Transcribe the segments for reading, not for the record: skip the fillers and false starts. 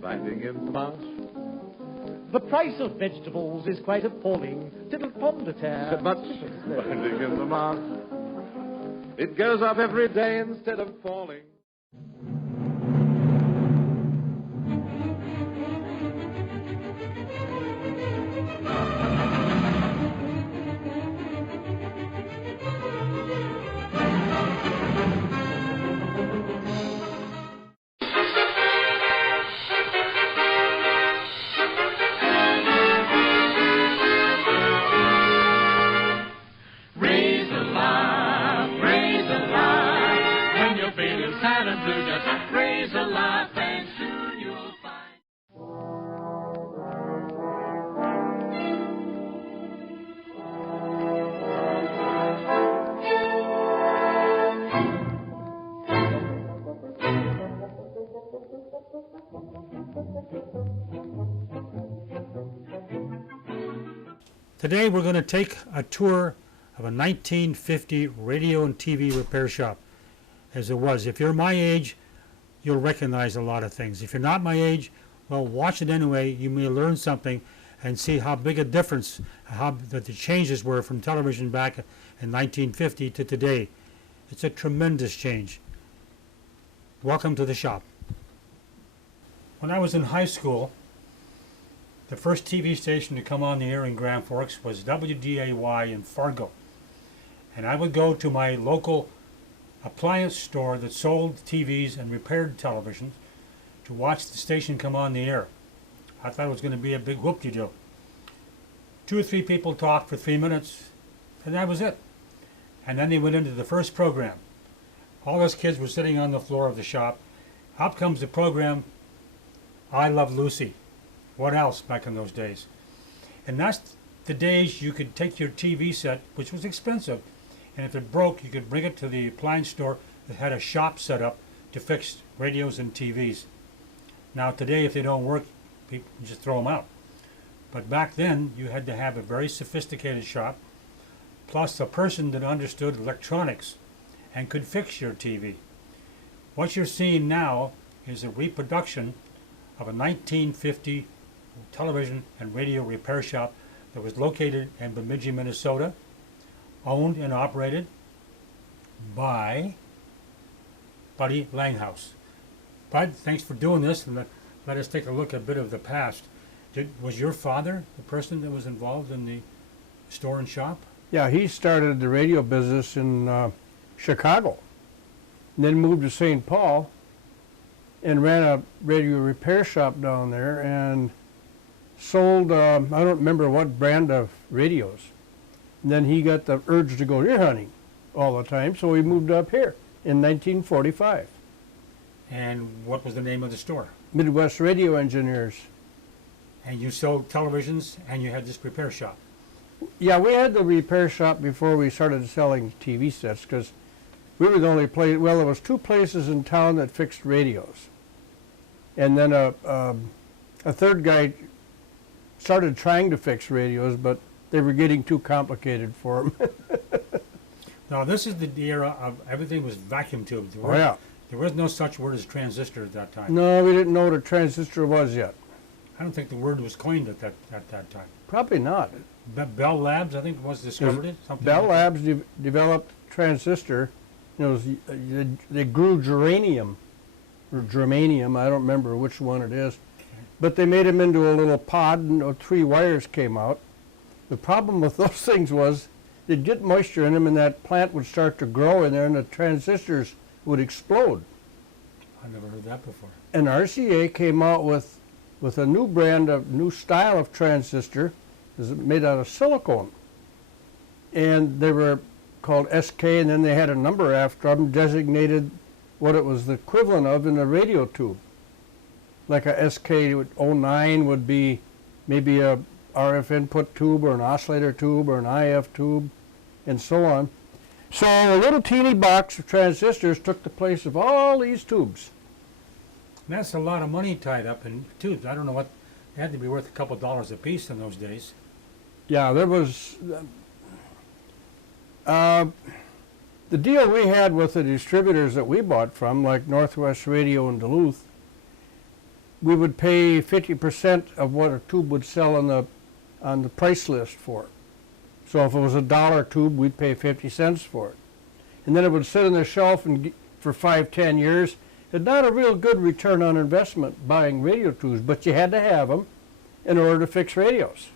finding in the marsh. The price of vegetables is quite appalling. Tittle pond a tear. But finding in the marsh, it goes up every day instead of falling. Today we're going to take a tour of a 1950 radio and TV repair shop as it was. If you're my age, you'll recognize a lot of things. If you're not my age, well, watch it anyway. You may learn something and see how big a difference that the changes were from television back in 1950 to today. It's a tremendous change. Welcome to the shop. When I was in high school, the first TV station to come on the air in Grand Forks was WDAY in Fargo. And I would go to my local appliance store that sold TVs and repaired televisions to watch the station come on the air. I thought it was going to be a big whoop-de-doo. 2 or 3 people talked for 3 minutes, and that was it. And then they went into the first program. All those kids were sitting on the floor of the shop. Up comes the program, I Love Lucy. What else back in those days? And that's the days you could take your TV set, which was expensive, and if it broke, you could bring it to the appliance store that had a shop set up to fix radios and TVs. Now today, if they don't work, people just throw them out. But back then, you had to have a very sophisticated shop, plus a person that understood electronics and could fix your TV. What you're seeing now is a reproduction of a 1950 television and radio repair shop that was located in Bemidji, Minnesota, owned and operated by Buddy Langhouse. Bud, thanks for doing this, and let us take a look at a bit of the past. Was your father the person that was involved in the store and shop? Yeah, he started the radio business in Chicago, and then moved to St. Paul and ran a radio repair shop down there and sold, I don't remember what brand of radios. And then he got the urge to go deer hunting all the time, so he moved up here in 1945. And what was the name of the store? Midwest Radio Engineers. And you sold televisions and you had this repair shop? Yeah, we had the repair shop before we started selling TV sets, because we were the only place, well, there was 2 places in town that fixed radios. And then a third guy started trying to fix radios, but they were getting too complicated for him. Now, this is the era of everything was vacuum tubed. There was no such word as transistor at that time. No, we didn't know what a transistor was yet. I don't think the word was coined at that time. Probably not. Bell Labs, I think, was discovered it. Bell Labs developed transistor. They grew geranium, or germanium, I don't remember which one it is. But they made them into a little pod, and 3 wires came out. The problem with those things was they'd get moisture in them, and that plant would start to grow in there, and the transistors would explode. I've never heard that before. And RCA came out with a new brand, a new style of transistor, made out of silicone. And they were called SK, and then they had a number after them, designated what it was the equivalent of in a radio tube. Like a SK09 would be maybe a RF input tube or an oscillator tube or an IF tube, and so on. So a little teeny box of transistors took the place of all these tubes. That's a lot of money tied up in tubes. I don't know what, it had to be worth a couple dollars a piece in those days. Yeah, there was, the deal we had with the distributors that we bought from, like Northwest Radio in Duluth, we would pay 50% of what a tube would sell on the price list for it. So if it was $1 tube, we'd pay 50 cents for it. And then it would sit on the shelf for 5-10 years. It's not a real good return on investment buying radio tubes, but you had to have them in order to fix radios.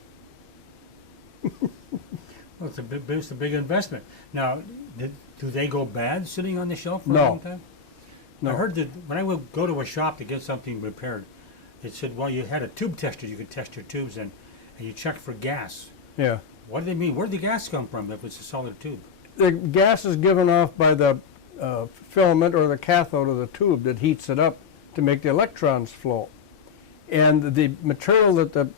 Well, it's a big investment. Now, do they go bad sitting on the shelf for a No. long time? No. I heard that when I would go to a shop to get something repaired, it said, well, you had a tube tester you could test your tubes in, and you checked for gas. Yeah. What do they mean? Where did the gas come from if it's a solid tube? The gas is given off by the filament or the cathode of the tube that heats it up to make the electrons flow. And the material that the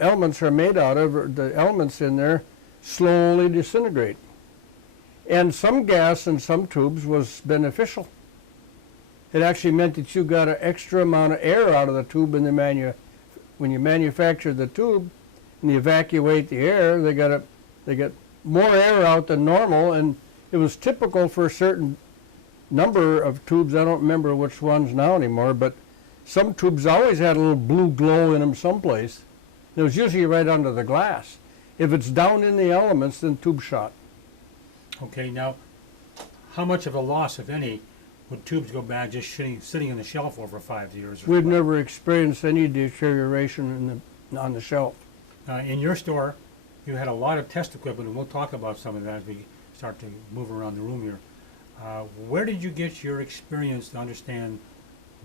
elements are made out of, or the elements in there, slowly disintegrate. And some gas in some tubes was beneficial. It actually meant that you got an extra amount of air out of the tube in the when you manufacture the tube and you evacuate the air, they get more air out than normal, and it was typical for a certain number of tubes. I don't remember which ones now anymore, but some tubes always had a little blue glow in them someplace. It was usually right under the glass. If it's down in the elements, then tube shot. Okay, now, how much of a loss, if any, would tubes go bad just sitting on the shelf over 5 years? We've never experienced any deterioration on the shelf. In your store, you had a lot of test equipment, and we'll talk about some of that as we start to move around the room here. Where did you get your experience to understand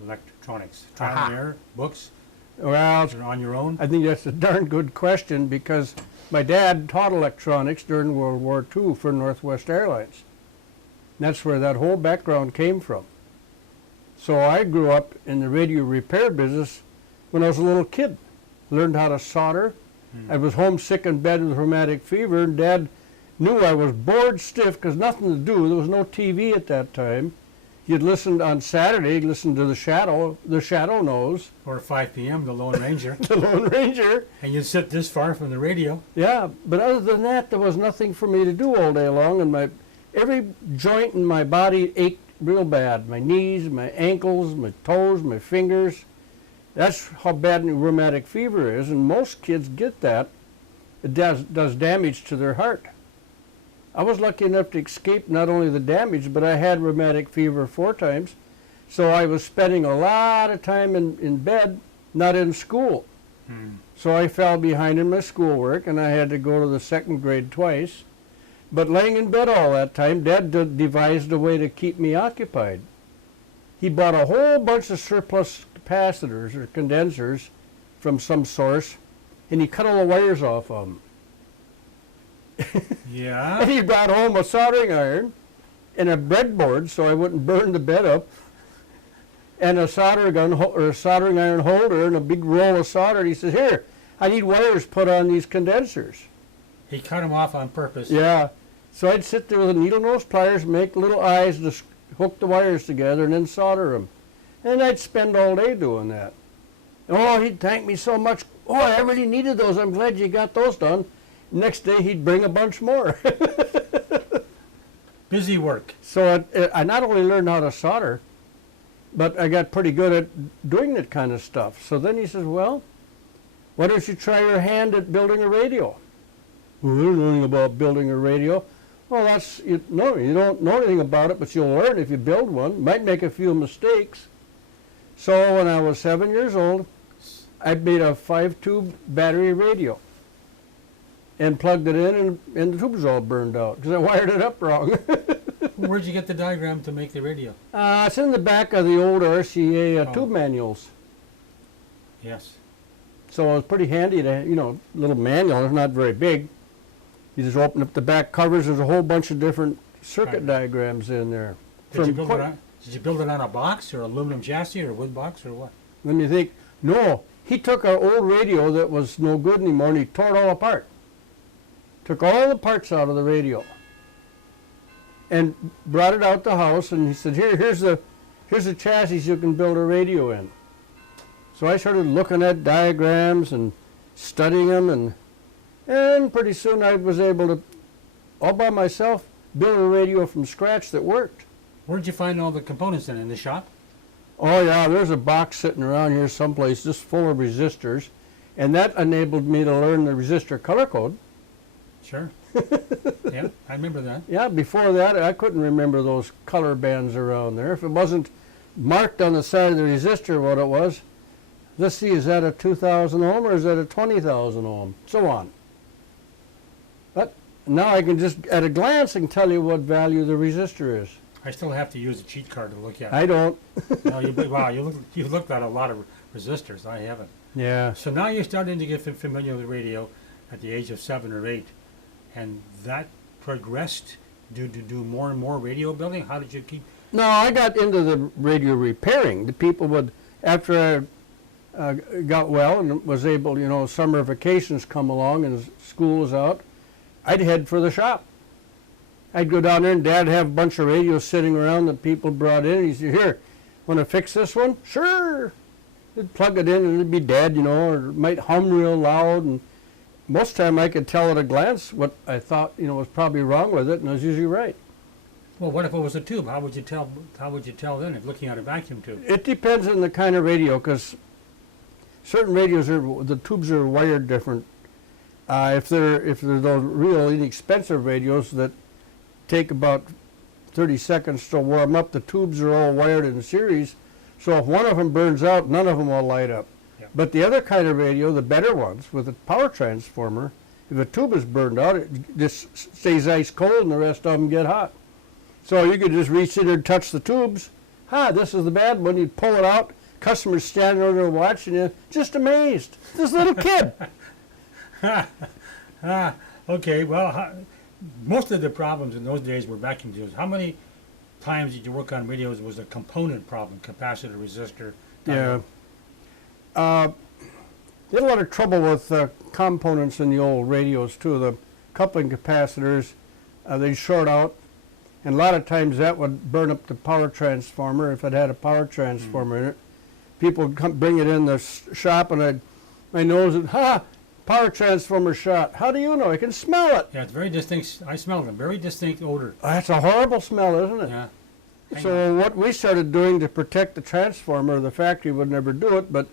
electronics? Trial and error, books, Well, or on your own? I think that's a darn good question, because my dad taught electronics during World War II for Northwest Airlines. That's where that whole background came from. So I grew up in the radio repair business when I was a little kid. Learned how to solder. I was homesick in bed with rheumatic fever, and Dad knew I was bored stiff because nothing to do. There was no TV at that time. He'd listened on Saturday, he'd listened to the Shadow Knows. Or 5 p.m., the Lone Ranger. The Lone Ranger. And you'd sit this far from the radio. Yeah, but other than that, there was nothing for me to do all day long, and every joint in my body ached real bad. My knees, my ankles, my toes, my fingers. That's how bad rheumatic fever is, and most kids get that. It does damage to their heart. I was lucky enough to escape not only the damage, but I had rheumatic fever 4 times, so I was spending a lot of time in bed, not in school. So I fell behind in my schoolwork, and I had to go to the 2nd grade twice. But laying in bed all that time, Dad devised a way to keep me occupied. He bought a whole bunch of surplus capacitors or condensers from some source, and he cut all the wires off of them. Yeah? And he brought home a soldering iron and a breadboard so I wouldn't burn the bed up, and a soldering iron holder and a big roll of solder. And he says, "Here, I need wires put on these condensers." He cut them off on purpose. Yeah. So I'd sit there with a needle nose pliers, make little eyes to hook the wires together, and then solder them. And I'd spend all day doing that. Oh, he'd thank me so much. "Oh, I really needed those. I'm glad you got those done." Next day, he'd bring a bunch more. Busy work. So I not only learned how to solder, but I got pretty good at doing that kind of stuff. So then he says, "Well, why don't you try your hand at building a radio?" "Well, I don't know anything about building a radio." "Well, you don't know anything about it, but you'll learn if you build one. Might make a few mistakes." So when I was 7 years old, I made a 5-tube battery radio and plugged it in, and the tube was all burned out because I wired it up wrong. Where'd you get the diagram to make the radio? It's in the back of the old RCA Oh. tube manuals. Yes. So it was pretty handy to, little manual. It's not very big. You just open up the back covers. There's a whole bunch of different circuit diagrams in there. Did you build it on a box or aluminum chassis or wood box or what? Let me think. No, he took our old radio that was no good anymore, and he tore it all apart. Took all the parts out of the radio and brought it out the house, and he said, here's the chassis you can build a radio in. So I started looking at diagrams and studying them, and pretty soon I was able to, all by myself, build a radio from scratch that worked. Where'd you find all the components in the shop? Oh yeah, there's a box sitting around here someplace just full of resistors, and that enabled me to learn the resistor color code. Sure. Yeah, I remember that. Yeah, before that I couldn't remember those color bands around there. If it wasn't marked on the side of the resistor what it was, let's see, is that a 2,000 ohm or is that a 20,000 ohm? So on. But now I can just at a glance and tell you what value the resistor is. I still have to use a cheat card to look at. I don't. No, wow, you've looked at a lot of resistors. I haven't. Yeah. So now you're starting to get familiar with radio at the age of 7 or 8, and that progressed to do more and more radio building. How did you keep? No, I got into the radio repairing. The people would, after I got well and was able, you know, summer vacations come along and school was out, I'd head for the shop. I'd go down there and Dad would have a bunch of radios sitting around that people brought in. He said, "Here, want to fix this one?" "Sure." He'd plug it in and it'd be dead, you know, or it might hum real loud. And most of the time I could tell at a glance what I thought, you know, was probably wrong with it, and I was usually right. Well, what if it was a tube? How would you tell? How would you tell then if looking at a vacuum tube? It depends on the kind of radio, because certain radios the tubes are wired different. If they're those real inexpensive radios that take about 30 seconds to warm up, the tubes are all wired in series, so if one of them burns out, none of them will light up. Yeah. But the other kind of radio, the better ones with a power transformer, if a tube is burned out, it just stays ice cold and the rest of them get hot. So you could just reach in there and touch the tubes. This is the bad one. You'd pull it out. Customers standing over there watching you, just amazed. This little kid. Okay, well, most of the problems in those days were vacuum tubes. How many times did you work on radios was a component problem, capacitor, resistor? Yeah. They had a lot of trouble with components in the old radios too. The coupling capacitors, they'd short out. And a lot of times that would burn up the power transformer if it had a power transformer in it. People would come bring it in the shop and my nose would, power transformer shot. How do you know? I can smell it. Yeah, it's very distinct. I smell them. Very distinct odor. That's a horrible smell, isn't it? Yeah. So what we started doing to protect the transformer, the factory would never do it, but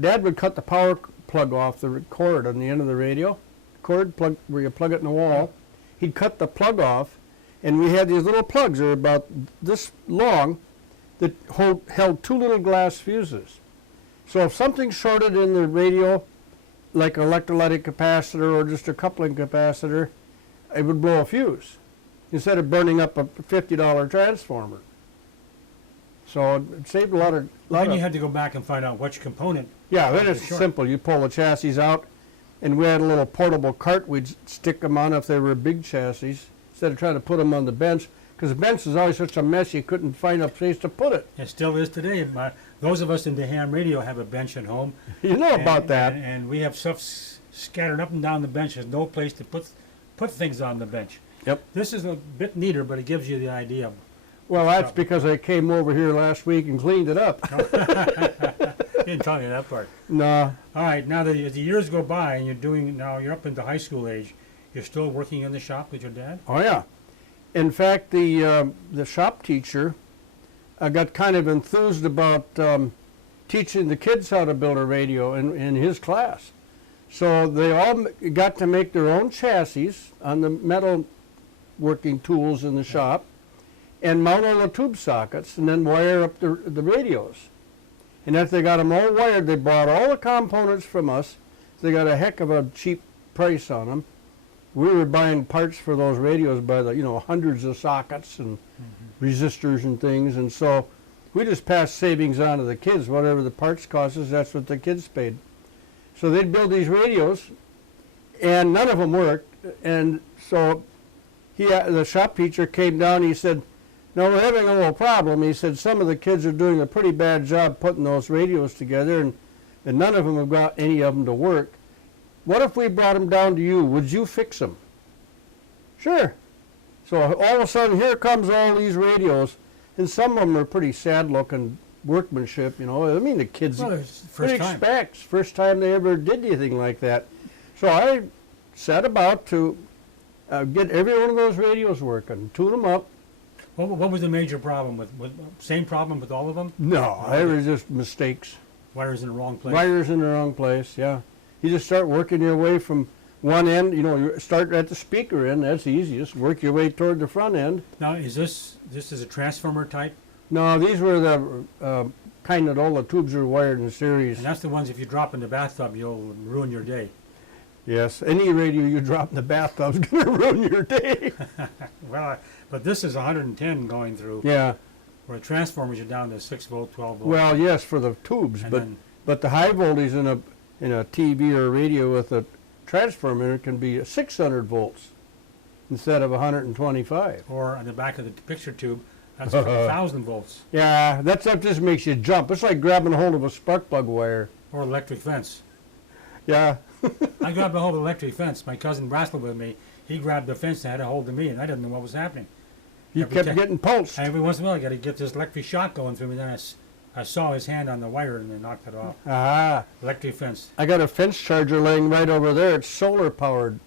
Dad would cut the power plug off the cord on the end of the radio, cord plug where you plug it in the wall. He'd cut the plug off, and we had these little plugs that are about this long that held two little glass fuses. So if something shorted in the radio, like an electrolytic capacitor or just a coupling capacitor, it would blow a fuse instead of burning up a $50 transformer. So it saved a lot of... Then you had to go back and find out which component. Yeah, then it's simple. You pull the chassis out, and we had a little portable cart we'd stick them on if they were big chassis, instead of trying to put them on the bench, because the bench is always such a mess you couldn't find a place to put it. It still is today. Those of us in the ham radio have a bench at home. You know about that. And we have stuff scattered up and down the bench. There's no place to put things on the bench. Yep. This is a bit neater, but it gives you the idea. Well, that's because I came over here last week and cleaned it up. Didn't tell you that part. No. All right, now that as the years go by and you're up into high school age, you're still working in the shop with your dad? Oh, yeah. In fact, the shop teacher got kind of enthused about teaching the kids how to build a radio in his class. So they all got to make their own chassis on the metal working tools in the shop and mount all the tube sockets and then wire up the radios. And after they got them all wired, they bought all the components from us. They got a heck of a cheap price on them. We were buying parts for those radios by the, hundreds of sockets and resistors and things. And so we just passed savings on to the kids. Whatever the parts cost us, that's what the kids paid. So they'd build these radios, and none of them worked. And so the shop teacher came down and he said, "No, we're having a little problem." He said, "Some of the kids are doing a pretty bad job putting those radios together, and none of them have got any of them to work. What if we brought them down to you? Would you fix them?" Sure. So all of a sudden, here comes all these radios, and some of them are pretty sad-looking workmanship, I mean, the kids, first time they ever did anything like that. So I set about to get every one of those radios working, tune them up, What was the major problem with same problem with all of them? No, they were just mistakes. Wires in the wrong place. Wires in the wrong place, yeah. You just start working your way from one end, you start at the speaker end, that's the easiest. Work your way toward the front end. Now, is this is a transformer type? No, these were the kind that all the tubes are wired in series. And that's the ones if you drop in the bathtub, you'll ruin your day. Yes, any radio you drop in the bathtub is going to ruin your day. Well, but this is 110 going through. Yeah. Where transformers are down to 6 volt, 12 volt. Well, yes, for the tubes, And but the high voltage in a TV or a radio with a transformer can be 600 volts instead of 125. Or on the back of the picture tube, that's 1,000 volts. Yeah, that just makes you jump. It's like grabbing a hold of a spark plug wire. Or electric fence. Yeah. I grabbed a hold of the electric fence. My cousin wrestled with me. He grabbed the fence and had a hold of me, and I didn't know what was happening. You kept getting pulsed. Every once in a while, I got to get this electric shock going through me. Then I saw his hand on the wire and then knocked it off. Ah. Electric fence. I got a fence charger laying right over there. It's solar powered.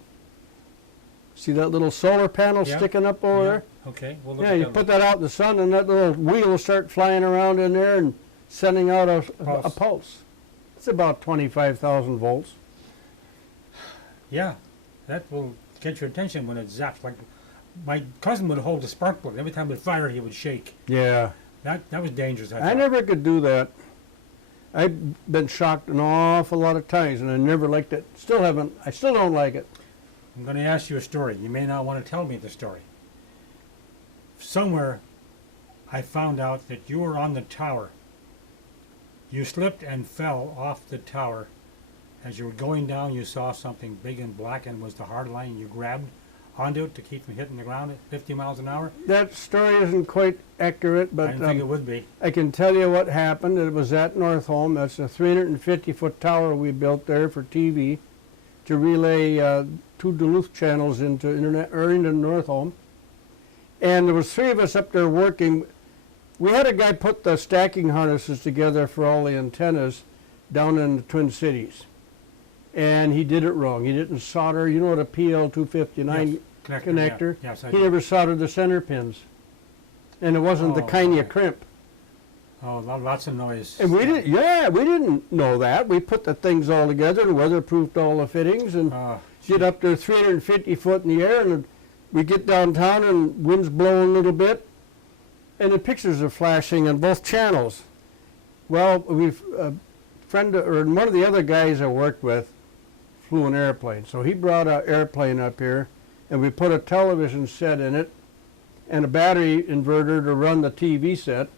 See that little solar panel sticking up over there? Okay. We'll look Yeah, at you put that out in the sun and that little wheel will start flying around in there and sending out a pulse. It's about 25,000 volts. Yeah, that will get your attention when it zaps. Like my cousin would hold the spark plug. Every time it fired, he would shake. Yeah. That was dangerous. I never could do that. I've been shocked an awful lot of times, and I never liked it. Still haven't. I still don't like it. I'm going to ask you a story. You may not want to tell me the story. Somewhere, I found out that you were on the tower. You slipped and fell off the tower. As you were going down, you saw something big and black, and was the hard line. You grabbed onto it to keep from hitting the ground at 50 miles an hour. That story isn't quite accurate, but I didn't think it would be. I can tell you what happened. It was at Northolm. That's a 350-foot tower we built there for TV to relay 2 Duluth channels into internet or into Northolm. And there was 3 of us up there working. We had a guy put the stacking harnesses together for all the antennas down in the Twin Cities. And he did it wrong. He didn't solder, you know what a PL259 connector? Yeah. Yes, I he do. never soldered the center pins. And it wasn't the kind you crimp. Oh, lots of noise. And we didn't know that. We put the things all together and weatherproofed all the fittings and get up there 350 foot in the air, and we get downtown and wind's blowing a little bit and the pictures are flashing on both channels. Well, we've friend or one of the other guys I worked with flew an airplane. So he brought an airplane up here, and we put a television set in it and a battery inverter to run the TV set.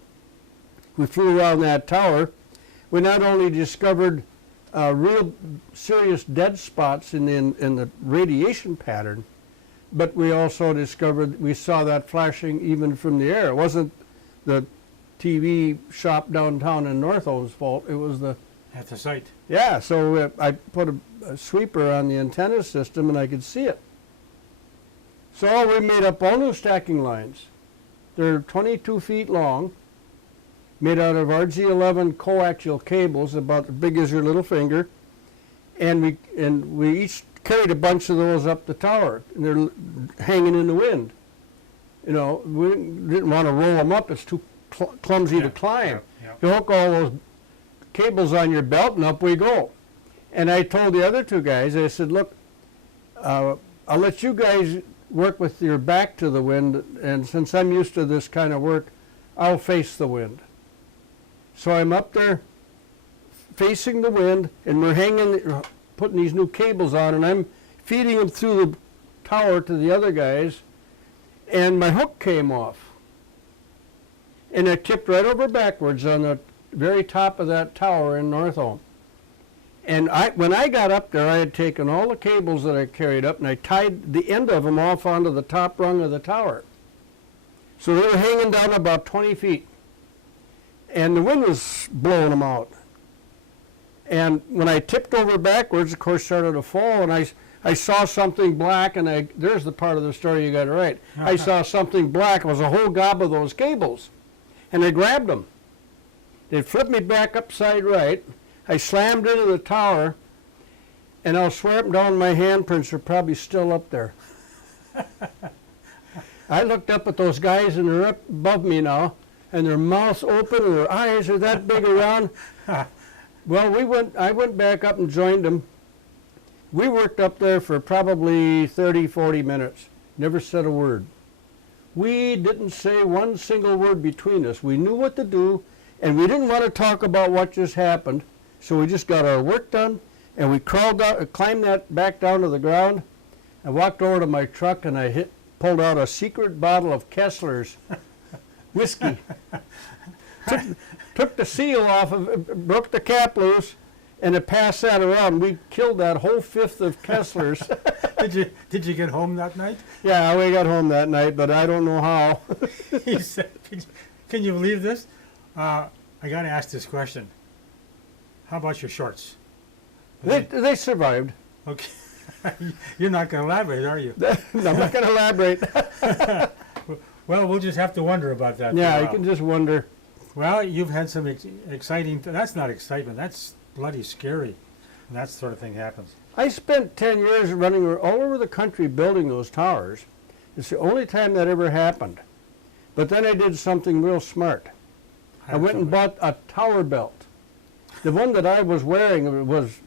We flew around that tower. We not only discovered real serious dead spots in the radiation pattern, but we also discovered, we saw that flashing even from the air. It wasn't the TV shop downtown in Northolm's fault, it was the... At the site. Yeah, so I put a sweeper on the antenna system and I could see it. So we made up all new stacking lines. They're 22 feet long, made out of RG11 coaxial cables about as big as your little finger, and we each carried a bunch of those up the tower, and they're hanging in the wind. You know, we didn't want to roll them up, it's too clumsy to climb. Yeah. You hook all those cables on your belt and up we go. And I told the other 2 guys, I said, look, I'll let you guys work with your back to the wind, and since I'm used to this kind of work, I'll face the wind. So I'm up there facing the wind, and we're putting these new cables on, and I'm feeding them through the tower to the other guys, and my hook came off. And I tipped right over backwards on the very top of that tower in Northolm. And when I got up there, I had taken all the cables that I carried up and I tied the end of them off onto the top rung of the tower. So they were hanging down about 20 feet. And the wind was blowing them out. And when I tipped over backwards, of course, started to fall, and I saw something black, and there's the part of the story you got it right. I saw something black. It was a whole gob of those cables. And I grabbed them. They flipped me back upside right. I slammed into the tower, and I'll swear up and down my handprints are probably still up there. I looked up at those guys, and they're up above me now, and their mouths open, and their eyes are that big around. Well, I went back up and joined them. We worked up there for probably 30, 40 minutes. Never said a word. We didn't say one single word between us. We knew what to do, and we didn't want to talk about what just happened, so we just got our work done, and we crawled out, climbed that back down to the ground. I walked over to my truck, and I pulled out a secret bottle of Kessler's whiskey. Took the seal off of it, broke the cap loose, and it passed that around. We killed that whole fifth of Kessler's. Did you get home that night? Yeah, we got home that night, but I don't know how. He said, can you believe this? I got to ask this question. How about your shorts? They survived. Okay. You're not going to elaborate, are you? No, I'm not going to elaborate. Well, we'll just have to wonder about that. Yeah, you can just wonder. Well, you've had some exciting, that's not excitement, that's bloody scary. And that sort of thing happens. I spent 10 years running all over the country building those towers. It's the only time that ever happened. But then I did something real smart. I went and bought a tower belt. The one that I was wearing was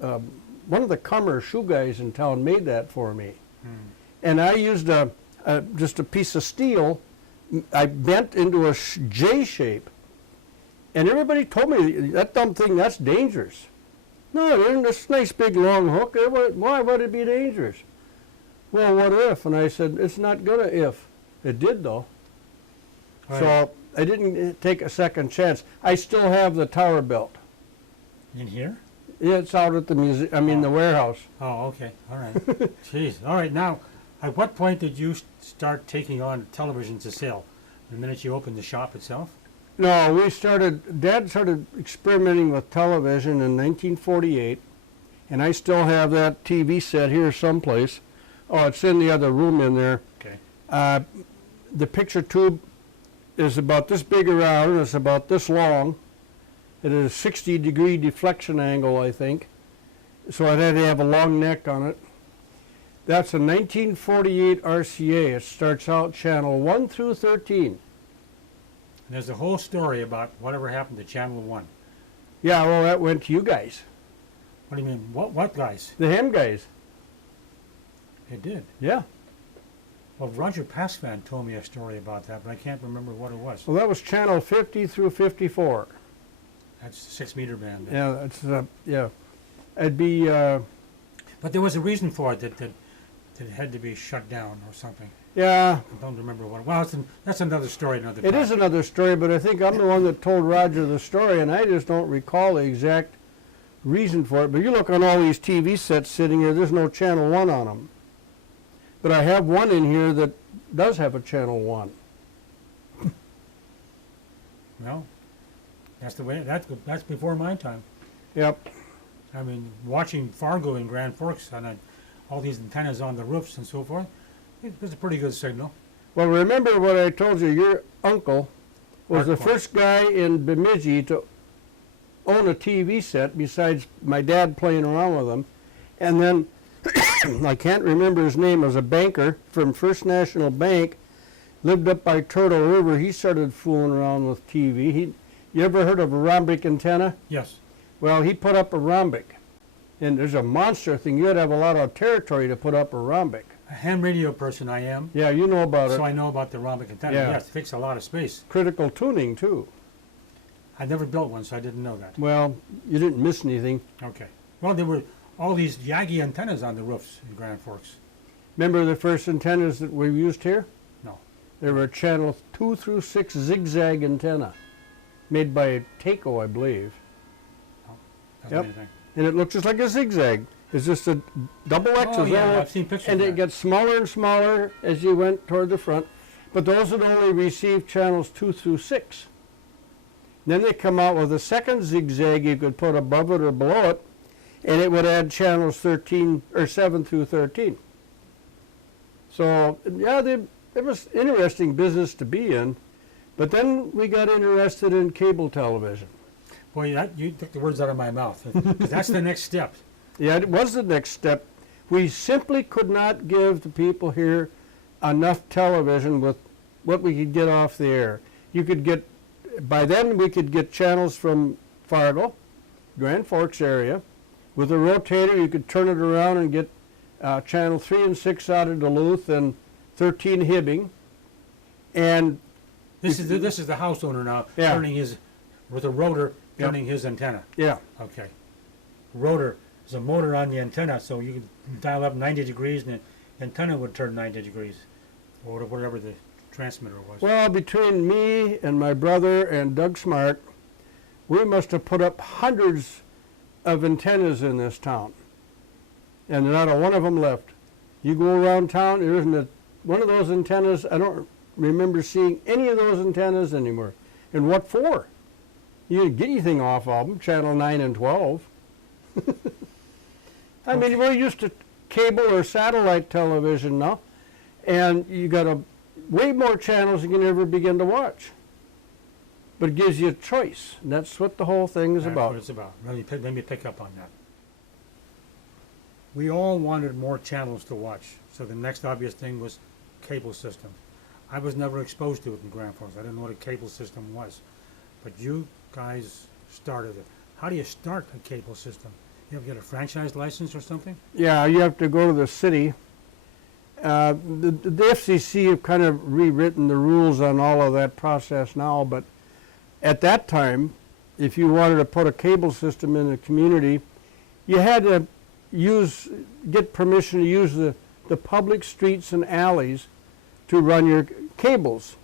one of the Kummer shoe guys in town made that for me. And I used just a piece of steel. I bent into a J shape. And everybody told me, that dumb thing, that's dangerous. No, it isn't. This nice big long hook. Why would it be dangerous? Well, what if? And I said, it's not gonna if. It did though. Right. So I didn't take a second chance. I still have the tower belt. In here? Yeah, it's out at the museum. I mean, the warehouse. Oh, okay. All right. Jeez. All right. Now, at what point did you start taking on television to sell? The minute you opened the shop itself? No, Dad started experimenting with television in 1948, and I still have that TV set here someplace. Oh, it's in the other room in there. Okay. The picture tube is about this big around, and it's about this long. It is a 60-degree deflection angle, I think. So it had to have a long neck on it. That's a 1948 RCA. It starts out channel 1 through 13. And there's a whole story about whatever happened to Channel 1. Yeah, well, that went to you guys. What do you mean? What guys? The ham guys. It did. Yeah. Well, Roger Passvan told me a story about that, but I can't remember what it was. Well, that was channel 50 through 54. That's the 6-meter band. Yeah, that's yeah. It'd be. But there was a reason for it that it had to be shut down or something. Yeah. I don't remember what. Well, that's another story, another It time. is another story, but I think I'm the one that told Roger the story, and I just don't recall the exact reason for it. But you look on all these TV sets sitting here, there's no channel 1 on them. But I have one in here that does have a channel 1. Well, that's the way. That's before my time. Yep. I mean, watching Fargo in Grand Forks on all these antennas on the roofs and so forth, it was a pretty good signal. Well, remember what I told you. Your uncle was the Art first guy in Bemidji to own a TV set besides my dad playing around with them. And then, I can't remember his name, was a banker from First National Bank, lived up by Turtle River. He started fooling around with TV. You ever heard of a rhombic antenna? Yes. Well, he put up a rhombic. And there's a monster thing. You had to have a lot of territory to put up a rhombic. A ham radio person I am. Yeah, you know about it. So I know about the rhombic antenna. Yeah. Yes, it takes a lot of space. Critical tuning, too. I never built one, so I didn't know that. Well, you didn't miss anything. Okay. Well, there were all these Yagi antennas on the roofs in Grand Forks. Remember the first antennas that we used here? No. They were channel 2 through 6 zigzag antenna, made by Takeo, I believe. Doesn't Yep. anything. And it looks just like a zigzag. It's just a double X. Oh, yeah, I've seen pictures and of it that. gets smaller and smaller as you went toward the front. But those would only receive channels 2 through 6. Then they come out with a second zigzag you could put above it or below it, and it would add channels 13 or 7 through 13. So, yeah, it was interesting business to be in. But then we got interested in cable television. Boy, you took the words out of my mouth. 'Cause that's the next step. Yeah, it was the next step. We simply could not give the people here enough television with what we could get off the air. You could get, by then we could get channels from Fargo, Grand Forks area. With a rotator, you could turn it around and get channel 3 and 6 out of Duluth and 13 Hibbing. And This is the house owner now, Yeah. turning his, with a rotor, Yep. turning his antenna. yeah, Okay. Rotor is a motor on the antenna, so you could dial up 90 degrees and the antenna would turn 90 degrees, or whatever the transmitter was. well, between me and my brother and Doug Smart, we must have put up hundreds of antennas in this town. And not a one of them left. You go around town, there isn't one of those antennas. I don't remember seeing any of those antennas anymore. And what for? You didn't get anything off of them, channel 9 and 12. I mean, we're used to cable or satellite television now, and you got way more channels than you can ever begin to watch. But it gives you a choice, and that's what the whole thing is That's about. what it's about. Let me pick up on that. We all wanted more channels to watch, so the next obvious thing was cable system. I was never exposed to it in Grand Forks. I didn't know what a cable system was. But you guys started it. How do you start a cable system? You have to get a franchise license or something? Yeah, you have to go to the city. The FCC have kind of rewritten the rules on all of that process now, but at that time, if you wanted to put a cable system in the community, you had to get permission to use the public streets and alleys to run your cables.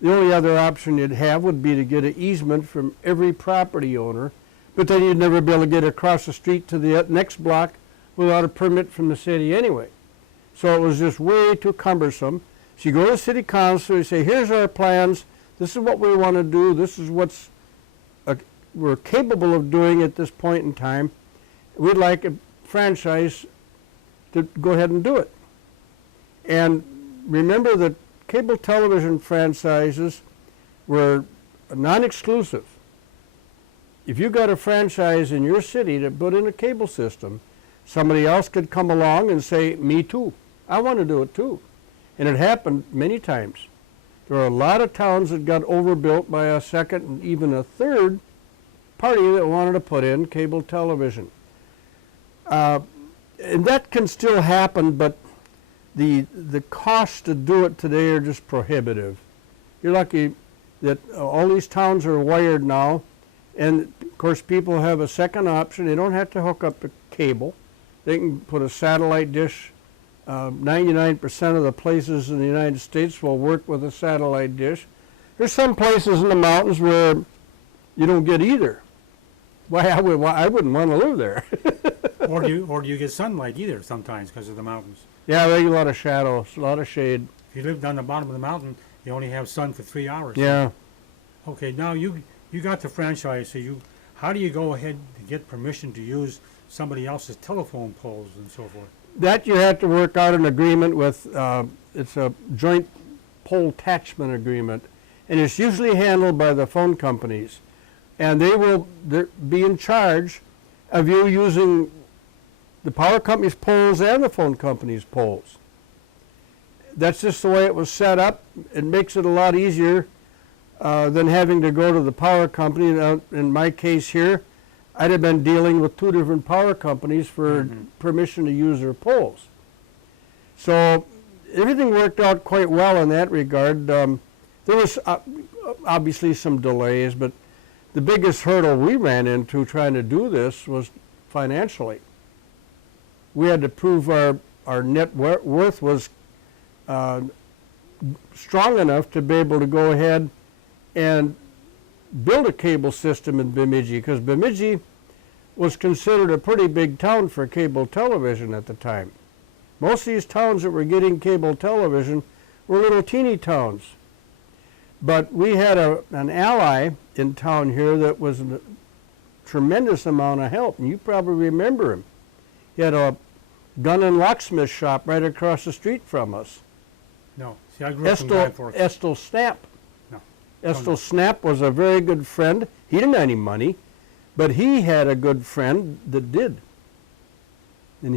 The only other option you'd have would be to get an easement from every property owner, but then you'd never be able to get across the street to the next block without a permit from the city anyway. So it was just way too cumbersome. So you go to the city council, you say, here's our plans, this is what we want to do, this is what's we're capable of doing at this point in time. We'd like a franchise to go ahead and do it. And remember that cable television franchises were non-exclusive. If you got a franchise in your city to put in a cable system, somebody else could come along and say, me too. I want to do it too. And it happened many times. There were a lot of towns that got overbuilt by a second and even a third party that wanted to put in cable television. And that can still happen, but the costs to do it today are just prohibitive. You're lucky that all these towns are wired now, and of course people have a second option. They don't have to hook up the cable. They can put a satellite dish. 99% of the places in the United States will work with a satellite dish. There's some places in the mountains where you don't get either. Why, I wouldn't want to live there. or do you get sunlight either sometimes because of the mountains? Yeah, there's a lot of shadows, a lot of shade. If you live down the bottom of the mountain, you only have sun for 3 hours. Yeah. Okay, now you got the franchise, so how do you go ahead to get permission to use somebody else's telephone poles and so forth? That you have to work out an agreement with, it's a joint pole attachment agreement, and it's usually handled by the phone companies. And they will be in charge of you using the power company's poles and the phone company's poles. That's just the way it was set up. It makes it a lot easier than having to go to the power company. Now, in my case here, I'd have been dealing with 2 different power companies for permission to use their poles. So everything worked out quite well in that regard. There was obviously some delays, but the biggest hurdle we ran into trying to do this was financially. We had to prove our net worth was strong enough to be able to go ahead and build a cable system in Bemidji, because Bemidji was considered a pretty big town for cable television at the time. Most of these towns that were getting cable television were little teeny towns. But we had an ally in town here that was a tremendous amount of help, and you probably remember him. He had a gun and locksmith shop right across the street from us. No. See, I grew up in Grand Forks. Estel Snap. No. Estel Snap was a very good friend. He didn't have any money, but he had a good friend that did. And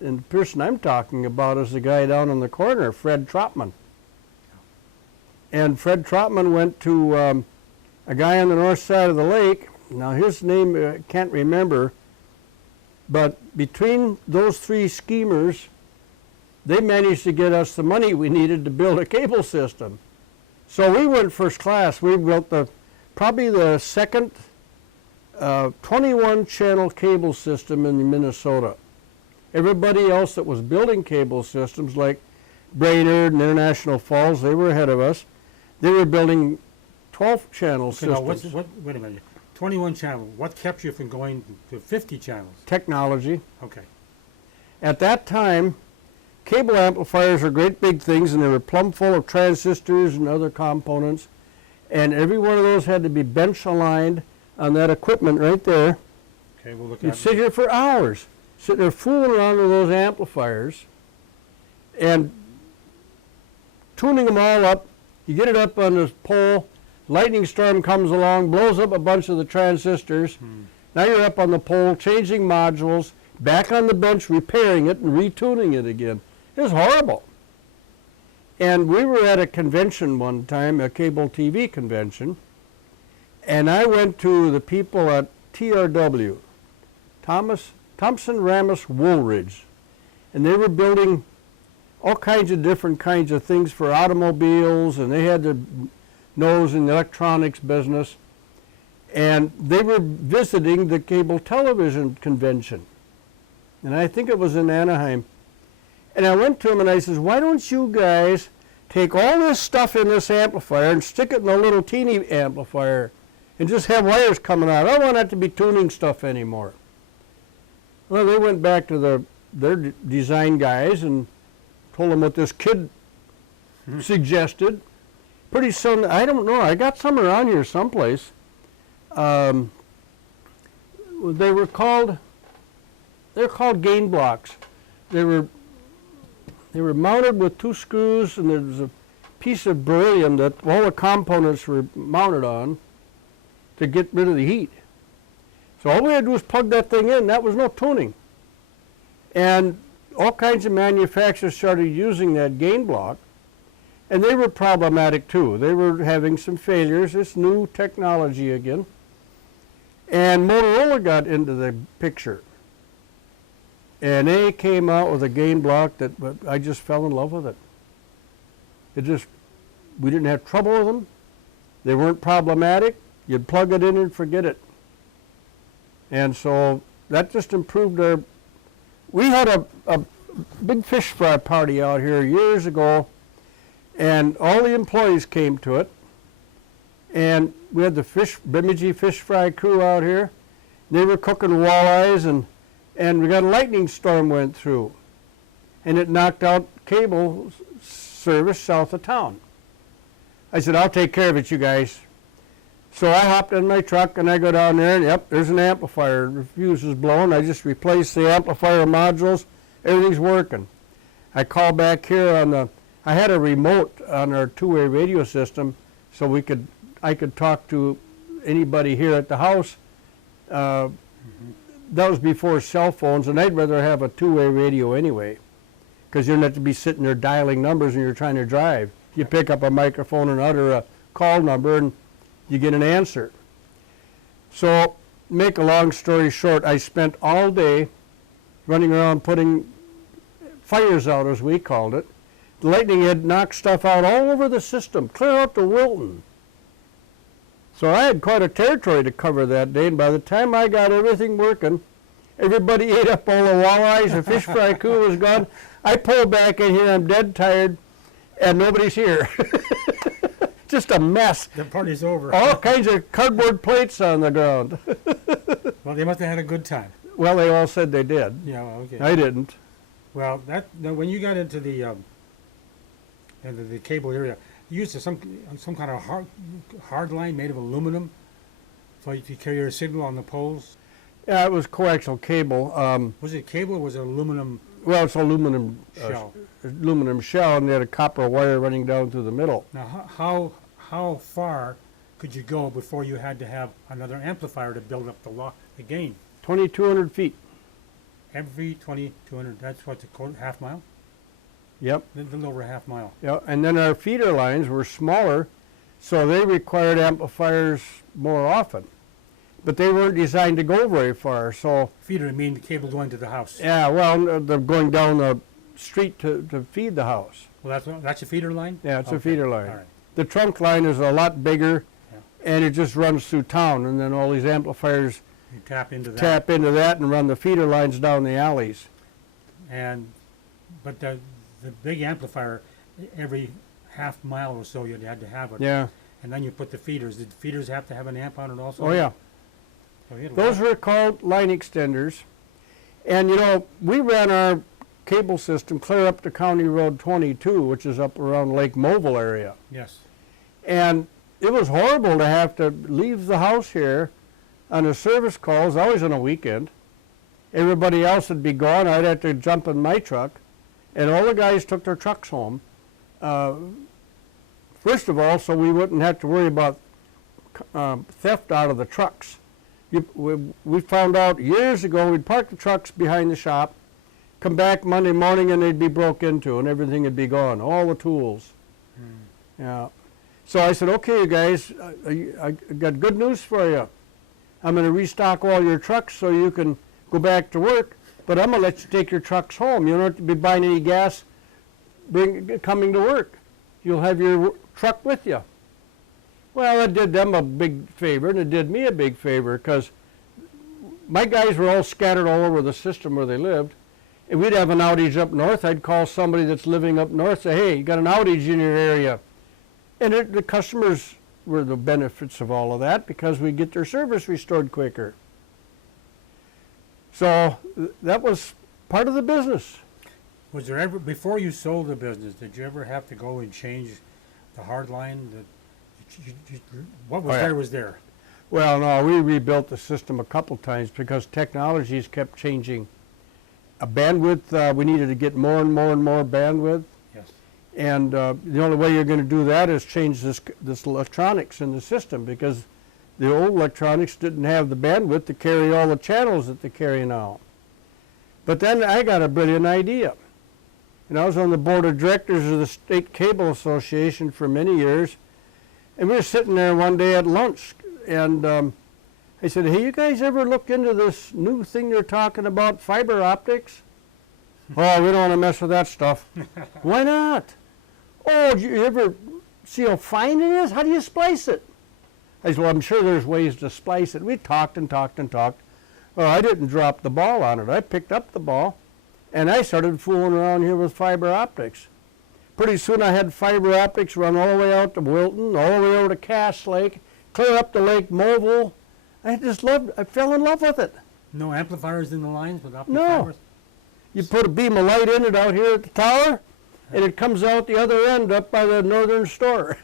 And the person I'm talking about is the guy down in the corner, Fred Trotman. And Fred Trotman went to a guy on the north side of the lake. Now his name I can't remember, but between those three schemers, they managed to get us the money we needed to build a cable system. So we went first class. We built probably the second 21 channel cable system in Minnesota. Everybody else that was building cable systems like Brainerd and International Falls, they were ahead of us. They were building 12 channel systems. Now wait a minute. 21 channel. What kept you from going to 50 channels? Technology. Okay. At that time, cable amplifiers are great big things, and they were plumb full of transistors and other components. And every one of those had to be bench aligned on that equipment right there. Okay, we'll look You'd at sit here for hours, sitting there fooling around with those amplifiers and tuning them all up. You get it up on this pole, lightning storm comes along, blows up a bunch of the transistors. Now you're up on the pole, changing modules, back on the bench, repairing it and retuning it again. It was horrible. And we were at a convention one time, a cable TV convention, and I went to the people at TRW, Thompson Ramos Woolridge, and they were building all kinds of different kinds of things for automobiles, and they had their nose in the electronics business, and they were visiting the cable television convention, and I think it was in Anaheim. And I went to them and I says, why don't you guys take all this stuff in this amplifier and stick it in a little teeny amplifier and just have wires coming out? I don't want that to be tuning stuff anymore. Well, they went back to their design guys and told them what this kid suggested. Pretty soon, I don't know, I got some around here someplace. They're called gain blocks. They were mounted with two screws, and there was a piece of beryllium that all the components were mounted on to get rid of the heat. So all we had to do was plug that thing in. That was no tuning. And all kinds of manufacturers started using that gain block, and they were problematic too. They were having some failures. It's new technology again. And Motorola got into the picture. And they came out with a gain block that I just fell in love with it. We didn't have trouble with them. They weren't problematic. You'd plug it in and forget it. And so that just improved our... We had a big fish fry party out here years ago, and all the employees came to it. And we had the Bemidji fish fry crew out here. They were cooking walleyes, and we got a lightning storm went through, and it knocked out cable service south of town. I said, I'll take care of it, you guys. So I hopped in my truck and I go down there, and yep, there's an amplifier. The fuse is blown. I just replaced the amplifier modules. Everything's working. I call back here I had a remote on our two-way radio system, so I could talk to anybody here at the house. That was before cell phones, and I'd rather have a two-way radio anyway, because you don't have to be sitting there dialing numbers when you're trying to drive. You pick up a microphone and utter a call number, and you get an answer. So, make a long story short, I spent all day running around putting fires out, as we called it. The lightning had knocked stuff out all over the system, clear out to Wilton. So I had quite a territory to cover that day, and by the time I got everything working, everybody ate up all the walleyes, the fish fry crew was gone. I pulled back in here, I'm dead tired, and nobody's here. Just a mess. The party's over. All kinds of cardboard plates on the ground. Well, they must have had a good time. Well, they all said they did. Yeah, well, okay. I didn't. Well, now when you got into the cable area, you used some kind of hard line made of aluminum for you to carry your signal on the poles. Yeah, it was coaxial cable. Was it cable or was it aluminum? Well, it's aluminum shell. Aluminum shell, and they had a copper wire running down through the middle. Now, how far could you go before you had to have another amplifier to build up the gain? 2,200 feet. every 200, that's what's a quarter, half mile? Yep. A little over a half mile. Yeah, and then our feeder lines were smaller, so they required amplifiers more often. But they weren't designed to go very far, so... Feeder, I mean the cable going to the house. Yeah, well, they're going down the street to feed the house. Well, that's a feeder line? Yeah, it's a Okay, feeder line. All right. The trunk line is a lot bigger, Yeah. and it just runs through town, and then all these amplifiers You tap into that. tap into that and run the feeder lines down the alleys. But the big amplifier, every half mile or so you had to have it. Yeah. And then you put the feeders. Did feeders have to have an amp on it also? Oh, yeah. So you had a Those lot. were called line extenders. And, you know, we ran our cable system clear up to County Road 22, which is up around Lake Mobile area. Yes. And it was horrible to have to leave the house here on a service call. It was always on a weekend. Everybody else would be gone. I'd have to jump in my truck. And all the guys took their trucks home. First of all, so we wouldn't have to worry about theft out of the trucks. We found out years ago we'd park the trucks behind the shop, come back Monday morning and they'd be broke into and everything would be gone, all the tools. Yeah. So I said, okay, you guys, I got good news for you. I'm going to restock all your trucks so you can go back to work, but I'm going to let you take your trucks home. You don't have to be buying any gas coming to work. You'll have your truck with you. Well, it did them a big favor, and it did me a big favor, because my guys were all scattered all over the system where they lived, and we'd have an outage up north. I'd call somebody that's living up north, say, hey, you got an outage in your area. And the customers were the benefits of all of that, because we get their service restored quicker. So that was part of the business. Was there ever, before you sold the business, did you ever have to go and change the hard line? What was Oh, yeah. there was there. Well, no, we rebuilt the system a couple times because technologies kept changing. Bandwidth, we needed to get more and more and more bandwidth. Yes. And the only way you're going to do that is change this electronics in the system, because the old electronics didn't have the bandwidth to carry all the channels that they carry now. But then I got a brilliant idea. And I was on the board of directors of the State Cable Association for many years. And we were sitting there one day at lunch, and I said, hey, you guys ever look into this new thing they're talking about, fiber optics? Oh, we don't want to mess with that stuff. Why not? Oh, did you ever see how fine it is? How do you splice it? I said, well, I'm sure there's ways to splice it. We talked and talked and talked. Well, I didn't drop the ball on it. I picked up the ball, and I started fooling around here with fiber optics. Pretty soon I had fiber optics run all the way out to Wilton, all the way over to Cass Lake, clear up to Lake Mobile. I fell in love with it. No amplifiers in the lines with optic No. fibers? You put a beam of light in it out here at the tower, and it comes out the other end up by the northern store.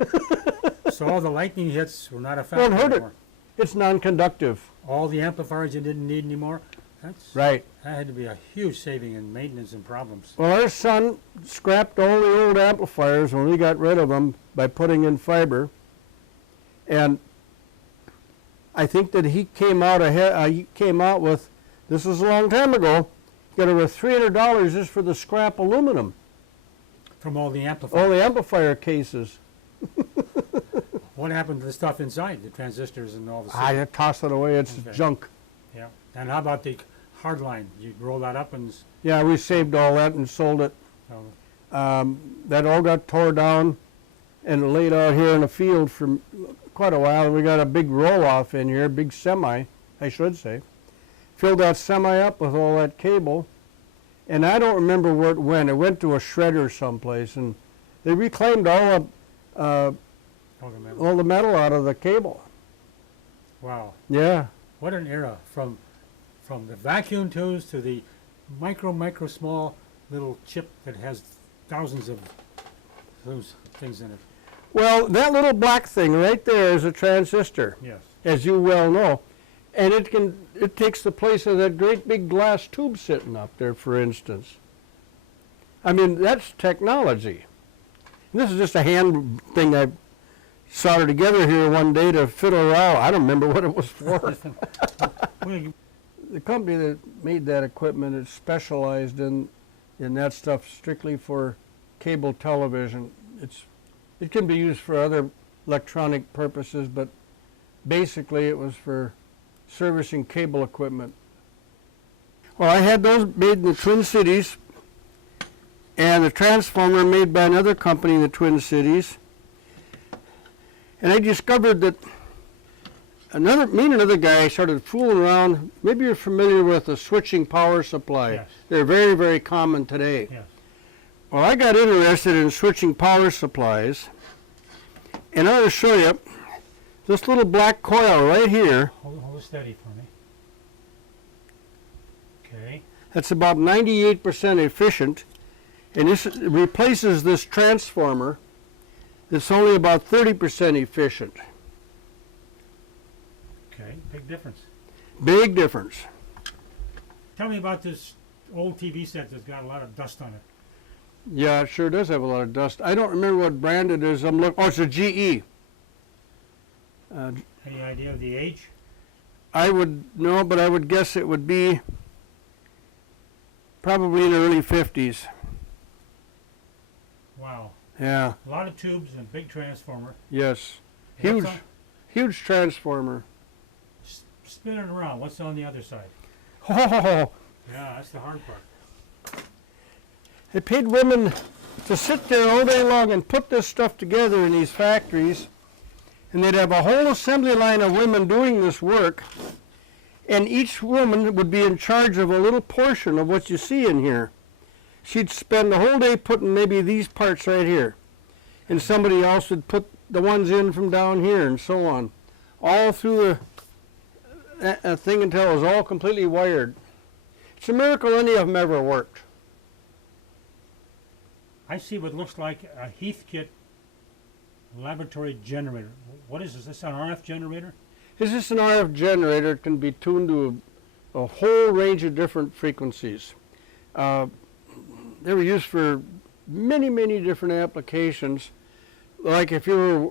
So all the lightning hits were not a factor Won't hurt it. anymore. It's non-conductive. All the amplifiers you didn't need anymore? Right. That had to be a huge saving in maintenance and problems. Well, our son scrapped all the old amplifiers when we got rid of them by putting in fiber. And I think that he came out ahead. He came out with, this was a long time ago, got over $300 just for the scrap aluminum, From all the amplifiers. all the amplifier cases. What happened to the stuff inside, the transistors and all the I tossed it away. It's Okay. junk. Yeah. And how about the hard line? You roll that up and Yeah, we saved all that and sold it. That all got tore down and laid out here in the field for quite a while. And we got a big roll-off in here, big semi, I should say. Filled that semi up with all that cable. And I don't remember where it went. It went to a shredder someplace, and they reclaimed all the metal out of the cable. Wow. Yeah. What an era from the vacuum tubes to the micro small little chip that has thousands of those things in it. Well, that little black thing right there is a transistor, Yes. as you well know. And it takes the place of that great big glass tube sitting up there, for instance. I mean, that's technology. And this is just a hand thing I soldered together here one day to fiddle around. I don't remember what it was for. Well, the company that made that equipment is specialized in that stuff strictly for cable television. It can be used for other electronic purposes, but basically it was for servicing cable equipment. Well, I had those made in the Twin Cities, and a transformer made by another company in the Twin Cities. And I discovered that me and another guy started fooling around. Maybe you're familiar with a switching power supply. Yes. They're very, very common today. Yes. Well, I got interested in switching power supplies, and I want to show you this little black coil right here. Hold it steady for me. Okay. That's about 98% efficient, and this replaces this transformer that's only about 30% efficient. Okay, big difference. Big difference. Tell me about this old TV set that's got a lot of dust on it. Yeah, it sure does have a lot of dust. I don't remember what brand it is. Oh, it's a GE. Any idea of the age? I would know, but I would guess it would be probably in the early 50s. Wow. Yeah. A lot of tubes and big transformer. Yes. What's Huge, huge transformer. Spin it around. What's on the other side? Oh, Yeah, that's the hard part. they paid women to sit there all day long and put this stuff together in these factories, and they'd have a whole assembly line of women doing this work, and each woman would be in charge of a little portion of what you see in here. She'd spend the whole day putting maybe these parts right here, and somebody else would put the ones in from down here, and so on, all through a thing until it was all completely wired. It's a miracle any of them ever worked. I see what looks like a Heathkit laboratory generator. What is this? Is this an RF generator? Is this an RF generator? It can be tuned to a whole range of different frequencies. They were used for many, many different applications. Like if you were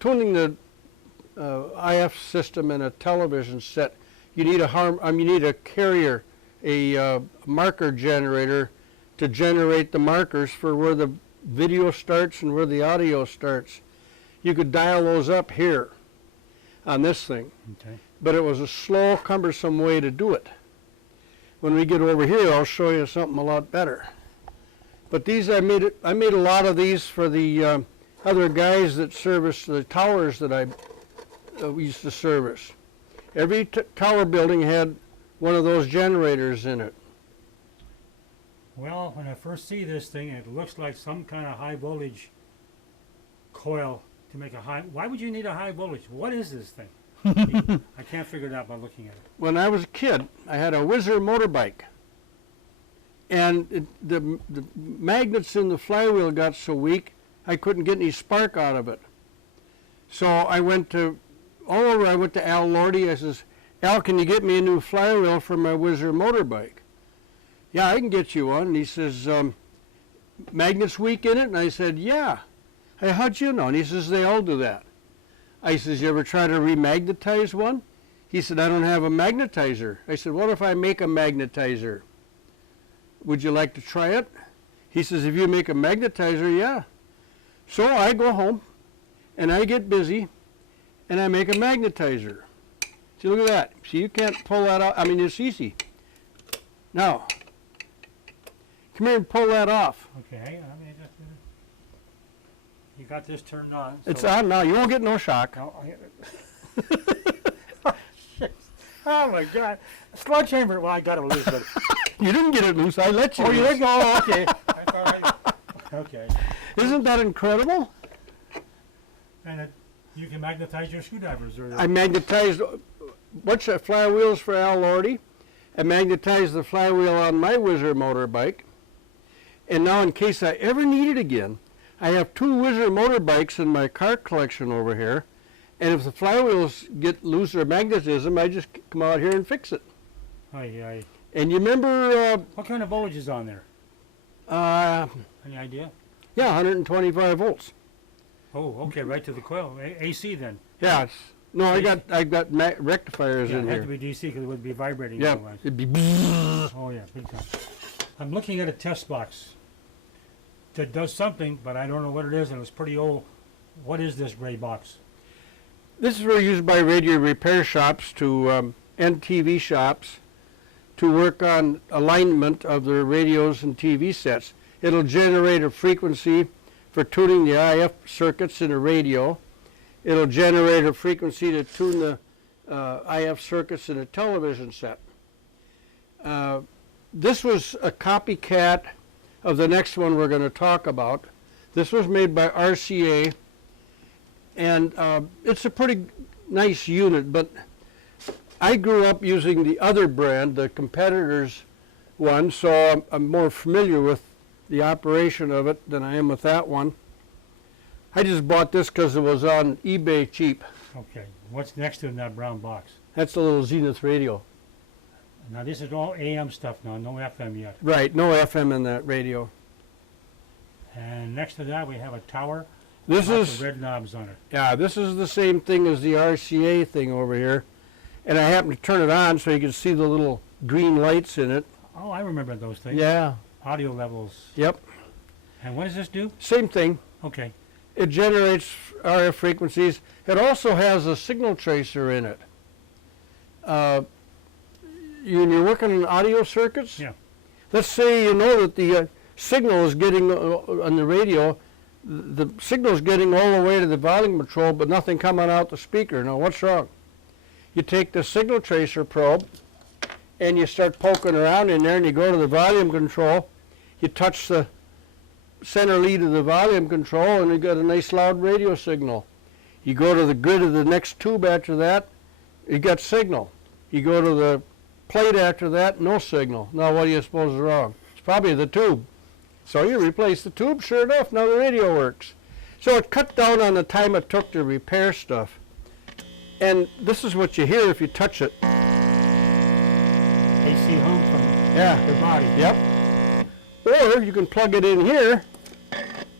tuning the IF system in a television set, you need a carrier, a marker generator to generate the markers for where the video starts and where the audio starts. You could dial those up here on this thing. Okay. But it was a slow, cumbersome way to do it. When we get over here, I'll show you something a lot better. But these, I made a lot of these for the other guys that service the towers that we used to service. Every tower building had one of those generators in it. Well, when I first see this thing, it looks like some kind of high voltage coil to make a high. Why would you need a high voltage? What is this thing? I can't figure it out by looking at it. When I was a kid, I had a Whizzer motorbike, and the magnets in the flywheel got so weak I couldn't get any spark out of it. So I went to Al Lordy. I says, Al, can you get me a new flywheel for my Whizzer motorbike? Yeah, I can get you one. And he says, magnets weak in it? And I said, yeah. Hey, how'd you know? And he says, they all do that. I says, you ever try to remagnetize one? He said, I don't have a magnetizer. I said, what if I make a magnetizer? Would you like to try it? He says, if you make a magnetizer, yeah. So I go home, and I get busy, and I make a magnetizer. See, look at that. See, you can't pull that out. I mean, it's easy. Now, come here and pull that off. Okay, hang on. Let me just. You got this turned on. So It's on now. You won't get no shock. Oh, shit. Oh my God. Sludge chamber. Well, I got it loose. But You didn't get it loose. I let you. oh, you loose. didn't go? Oh, okay. I thought okay. Isn't that incredible? And you can magnetize your screwdrivers. Or I magnetized bunch of flywheels for Al Lordy. I magnetized the flywheel on my Whizzer motorbike. And now, in case I ever need it again, I have two Whizzer motorbikes in my car collection over here. And if the flywheels get loose or magnetism, I just come out here and fix it. Aye. And you remember, What kind of voltage is on there? yeah, Any idea? 125 volts. Oh, okay, right to the coil. AC then. Yeah, it's No, I got rectifiers Yeah, in it had here. to be DC because it would be vibrating Yeah, otherwise. it'd be. Oh yeah, big time. I'm looking at a test box that does something, but I don't know what it is, and it's pretty old. What is this gray box? This is used by radio repair shops and TV shops to work on alignment of their radios and TV sets. It'll generate a frequency for tuning the IF circuits in a radio. It'll generate a frequency to tune the IF circuits in a television set. This was a copycat of the next one we're going to talk about. This was made by RCA, and it's a pretty nice unit, but I grew up using the other brand, the competitor's one, so I'm more familiar with the operation of it than I am with that one. I just bought this because it was on eBay cheap. Okay, what's next to it in that brown box? That's a little Zenith radio. Now this is all AM stuff now, no FM yet. Right, no FM in that radio. And next to that we have a tower. This Lots is of red knobs on it. Yeah, this is the same thing as the RCA thing over here. And I happened to turn it on so you can see the little green lights in it. Oh, I remember those things. Yeah, Audio levels. yep. And what does this do? Same thing. Okay. It generates RF frequencies. It also has a signal tracer in it. When you're working on audio circuits, Yeah. let's say you know that the signal is getting on the radio, the signal is getting all the way to the volume control, but nothing coming out the speaker. Now, what's wrong? You take the signal tracer probe and you start poking around in there, and you go to the volume control. You touch the center lead of the volume control, and you get a nice loud radio signal. You go to the grid of the next tube after that, you got signal. You go to the plate after that, no signal. Now, what do you suppose is wrong? It's probably the tube. So you replace the tube, sure enough, now the radio works. So it cut down on the time it took to repair stuff. And this is what you hear if you touch it. AC home from the body. Yep. Or you can plug it in here.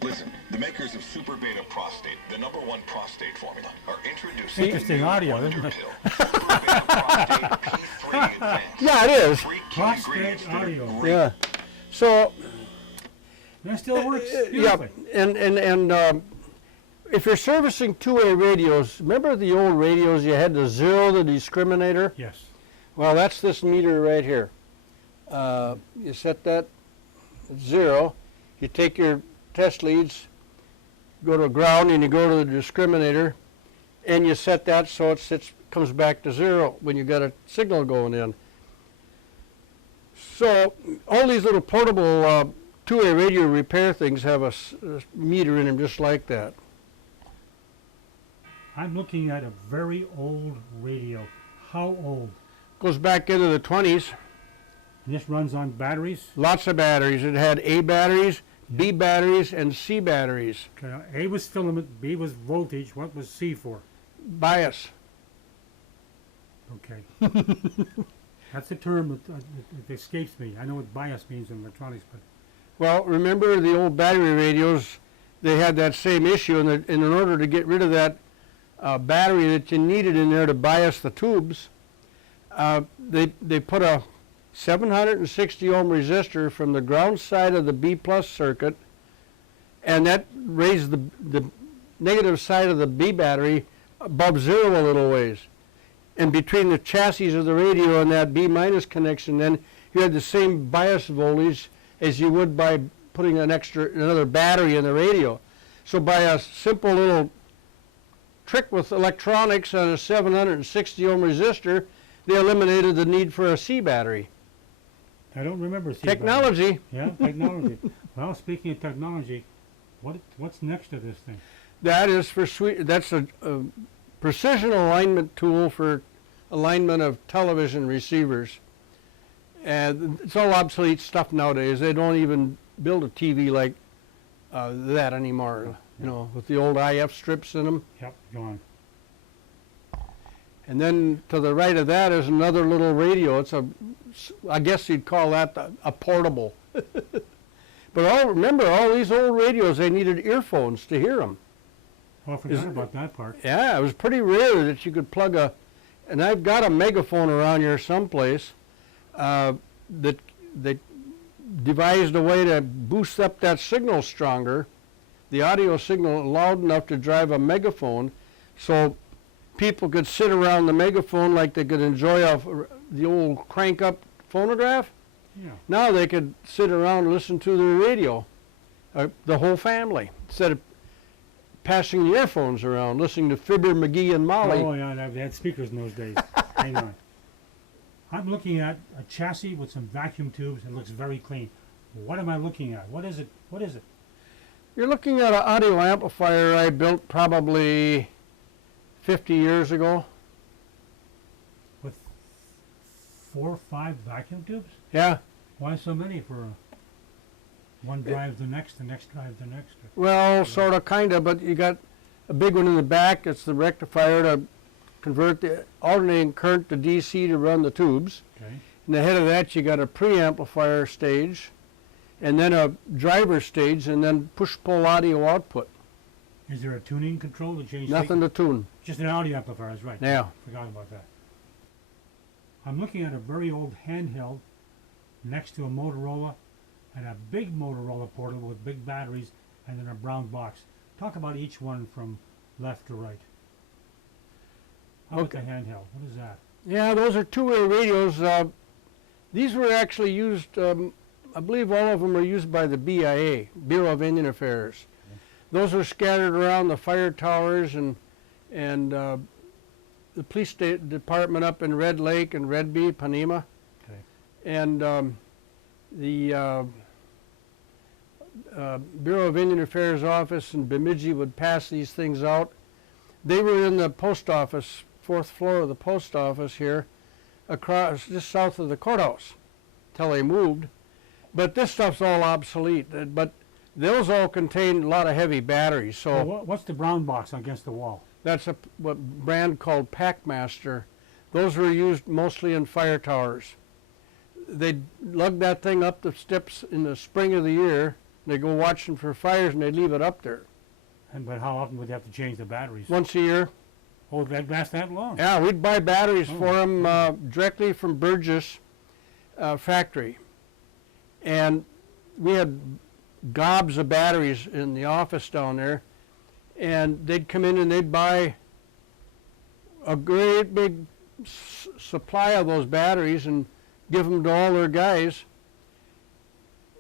Listen, the makers of Super Beta Prostate, the #1 prostate formula, are introducing Interesting audio, isn't it? Super Beta Prostate P3 Advanced. Yeah, it is. 3 key Prostate ingredients that are audio. great. Yeah. So, That still works yeah, beautifully. and if you're servicing two-way radios, remember the old radios you had to zero the discriminator? Yes. Well, that's this meter right here. You set that at 0. You take your test leads, go to ground, and you go to the discriminator, and you set that so it comes back to 0 when you got a signal going in. So all these little portable two-way radio repair things have a meter in them just like that. I'm looking at a very old radio. How old? Goes back into the 20s. And this runs on batteries? Lots of batteries. It had A batteries, B batteries, and C batteries. Okay, A was filament, B was voltage. What was C for? Bias. Okay. That's a term that escapes me. I know what bias means in electronics, but Well, remember the old battery radios, they had that same issue, and in order to get rid of that battery that you needed in there to bias the tubes, they put a 760 ohm resistor from the ground side of the B plus circuit, and that raised the negative side of the B battery above 0 a little ways. And between the chassis of the radio and that B minus connection, then you had the same bias voltage as you would by putting another battery in the radio. So by a simple little trick with electronics on a 760 ohm resistor, they eliminated the need for a C battery. I don't remember C Technology. battery. Yeah, technology. Well, speaking of technology, what's next to this thing? That is that's a precision alignment tool for alignment of television receivers. And it's all obsolete stuff nowadays. They don't even build a TV like that anymore, you know, with the old IF strips in them. Yep, go on. And then to the right of that is another little radio. I guess you'd call that a portable. But remember, all these old radios, they needed earphones to hear them. Oh, I forgot about that part. Yeah, it was pretty rare that you could plug a, and I've got a megaphone around here someplace that they devised a way to boost up that signal stronger, the audio signal loud enough to drive a megaphone, so people could sit around the megaphone like they could enjoy the old crank-up phonograph. Yeah. Now they could sit around and listen to the radio, the whole family, instead of passing the earphones around, listening to Fibber, McGee, and Molly. Oh, yeah, they had speakers in those days. Hang on. I'm looking at a chassis with some vacuum tubes. It looks very clean. What am I looking at? What is it? What is it? You're looking at an audio amplifier I built probably 50 years ago. With 4 or 5 vacuum tubes? Yeah. Why so many for one drive the next drive the next? Well, sort of, kind of, but you got a big one in the back. It's the rectifier to convert the alternating current to DC to run the tubes. Okay. And ahead of that, you got a preamplifier stage, and then a driver stage, and then push-pull audio output. Is there a tuning control to change? Nothing to tune. Just an audio amplifier, that's right. Yeah. Forgot about that. I'm looking at a very old handheld next to a Motorola and a big Motorola portable with big batteries and then a brown box. Talk about each one from left to right. How about the handheld? What is that? Yeah, those are two-way radios. These were actually used, I believe all of them were used by the BIA, Bureau of Indian Affairs. Okay. Those were scattered around the fire towers and the police department up in Red Lake and Red Bee, Panema. Okay. And the Bureau of Indian Affairs office in Bemidji would pass these things out. They were in the post office, 4th floor of the post office here, across just south of the courthouse, till they moved. But this stuff's all obsolete. But those all contain a lot of heavy batteries. So what's the brown box against the wall? that's a brand called Packmaster. Those were used mostly in fire towers. They'd lug that thing up the steps in the spring of the year. They'd go watching for fires, and they'd leave it up there. But how often would you have to change the batteries? Once a year. Oh, that lasts that long? Yeah, we'd buy batteries for them directly from Burgess factory. And we had gobs of batteries in the office down there. And they'd come in and they'd buy a great big supply of those batteries and give them to all their guys.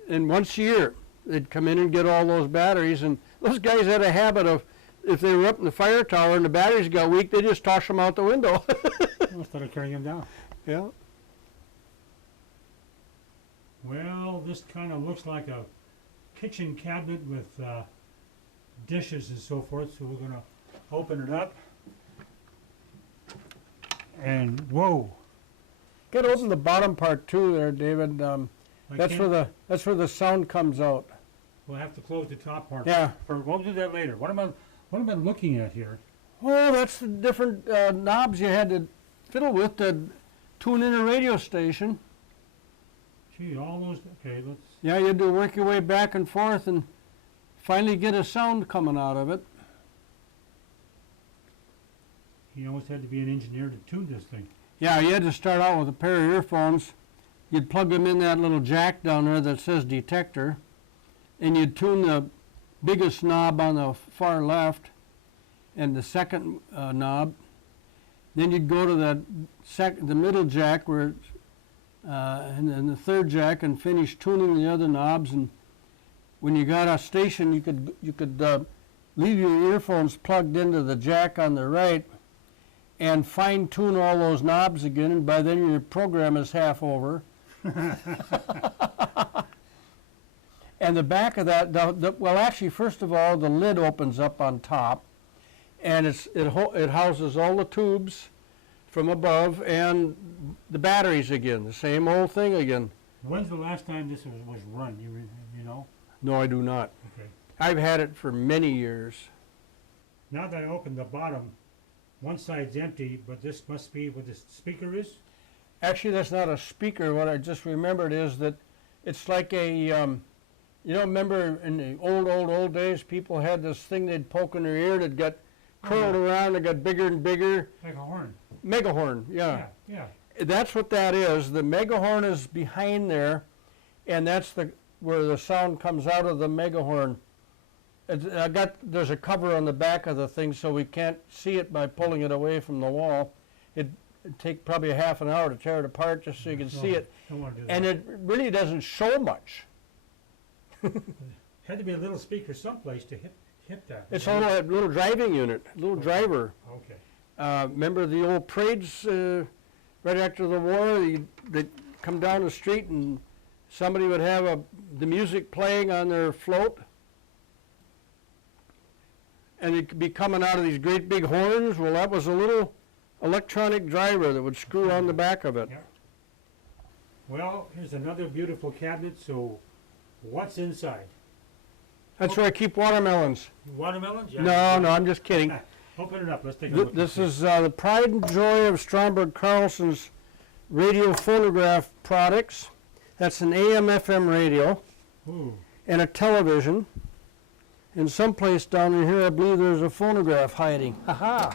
And once a year, they'd come in and get all those batteries. And those guys had a habit of, if they were up in the fire tower and the batteries got weak, they just toss them out the window. Instead of carrying them down. Yeah. Well, this kind of looks like a kitchen cabinet with dishes and so forth, so we're going to open it up. And, whoa. Get open the bottom part too there, David. That's where the sound comes out. We'll have to close the top part. Yeah. We'll do that later. What am I looking at here? Oh, that's the different knobs you had to fiddle with to tune in a radio station. Gee, all those, okay, let's... Yeah, you had to work your way back and forth and finally get a sound coming out of it. You almost had to be an engineer to tune this thing. Yeah, you had to start out with a pair of earphones. You'd plug them in that little jack down there that says detector, and you'd tune the biggest knob on the far left and the second knob. Then you'd go to the middle jack where and the third jack and finish tuning the other knobs. And when you got a station, you could leave your earphones plugged into the jack on the right and fine tune all those knobs again, and by then your program is half over. And the back of that, well, actually, first of all, the lid opens up on top, and it houses all the tubes from above and the batteries again, the same old thing again. When's the last time this was run? You know? No, I do not. Okay. I've had it for many years. Now that I opened the bottom, one side's empty, but this must be what this speaker is? Actually, that's not a speaker. What I just remembered is that it's like a You know, remember in the old days, people had this thing they'd poke in their ear that got curled around and got bigger and bigger. Like a horn. Megahorn, yeah. Yeah. That's what that is. The megahorn is behind there, and that's where the sound comes out of the megahorn. There's a cover on the back of the thing, so we can't see it by pulling it away from the wall. It'd take probably a half an hour to tear it apart just so you can see it. Don't want to do And that. it really doesn't show much. Had to be a little speaker someplace to hit that. It's a little driving unit, a little driver. Okay. Remember the old parades right after the war? They'd come down the street and somebody would have the music playing on their float. And it could be coming out of these great big horns. Well, that was a little electronic driver that would screw on the back of it. Yeah. Well, here's another beautiful cabinet. So, what's inside? That's where I keep watermelons. Watermelons? Yeah. No, I'm just kidding. Open it up. Let's take a look. This is the pride and joy of Stromberg Carlson's radio phonograph products. That's an AM/FM radio Ooh. and a television. And someplace down in here, I believe there's a phonograph hiding. Ha-ha!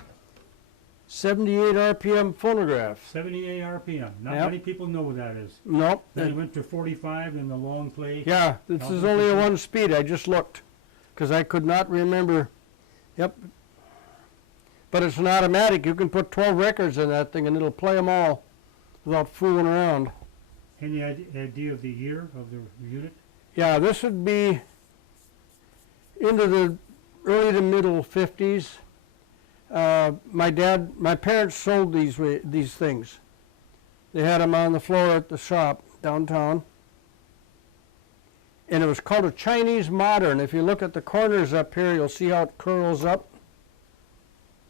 78 RPM phonograph. 78 RPM. Not Yep. many people know what that is. Nope. Then it went to 45 in the long play. Yeah, this is only a one speed. I just looked because I could not remember. Yep. But it's an automatic. You can put 12 records in that thing and it'll play them all without fooling around. Any idea of the year of the unit? Yeah, this would be into the early to middle 50s. My parents sold these things. They had them on the floor at the shop downtown. And it was called a Chinese Modern. If you look at the corners up here, you'll see how it curls up.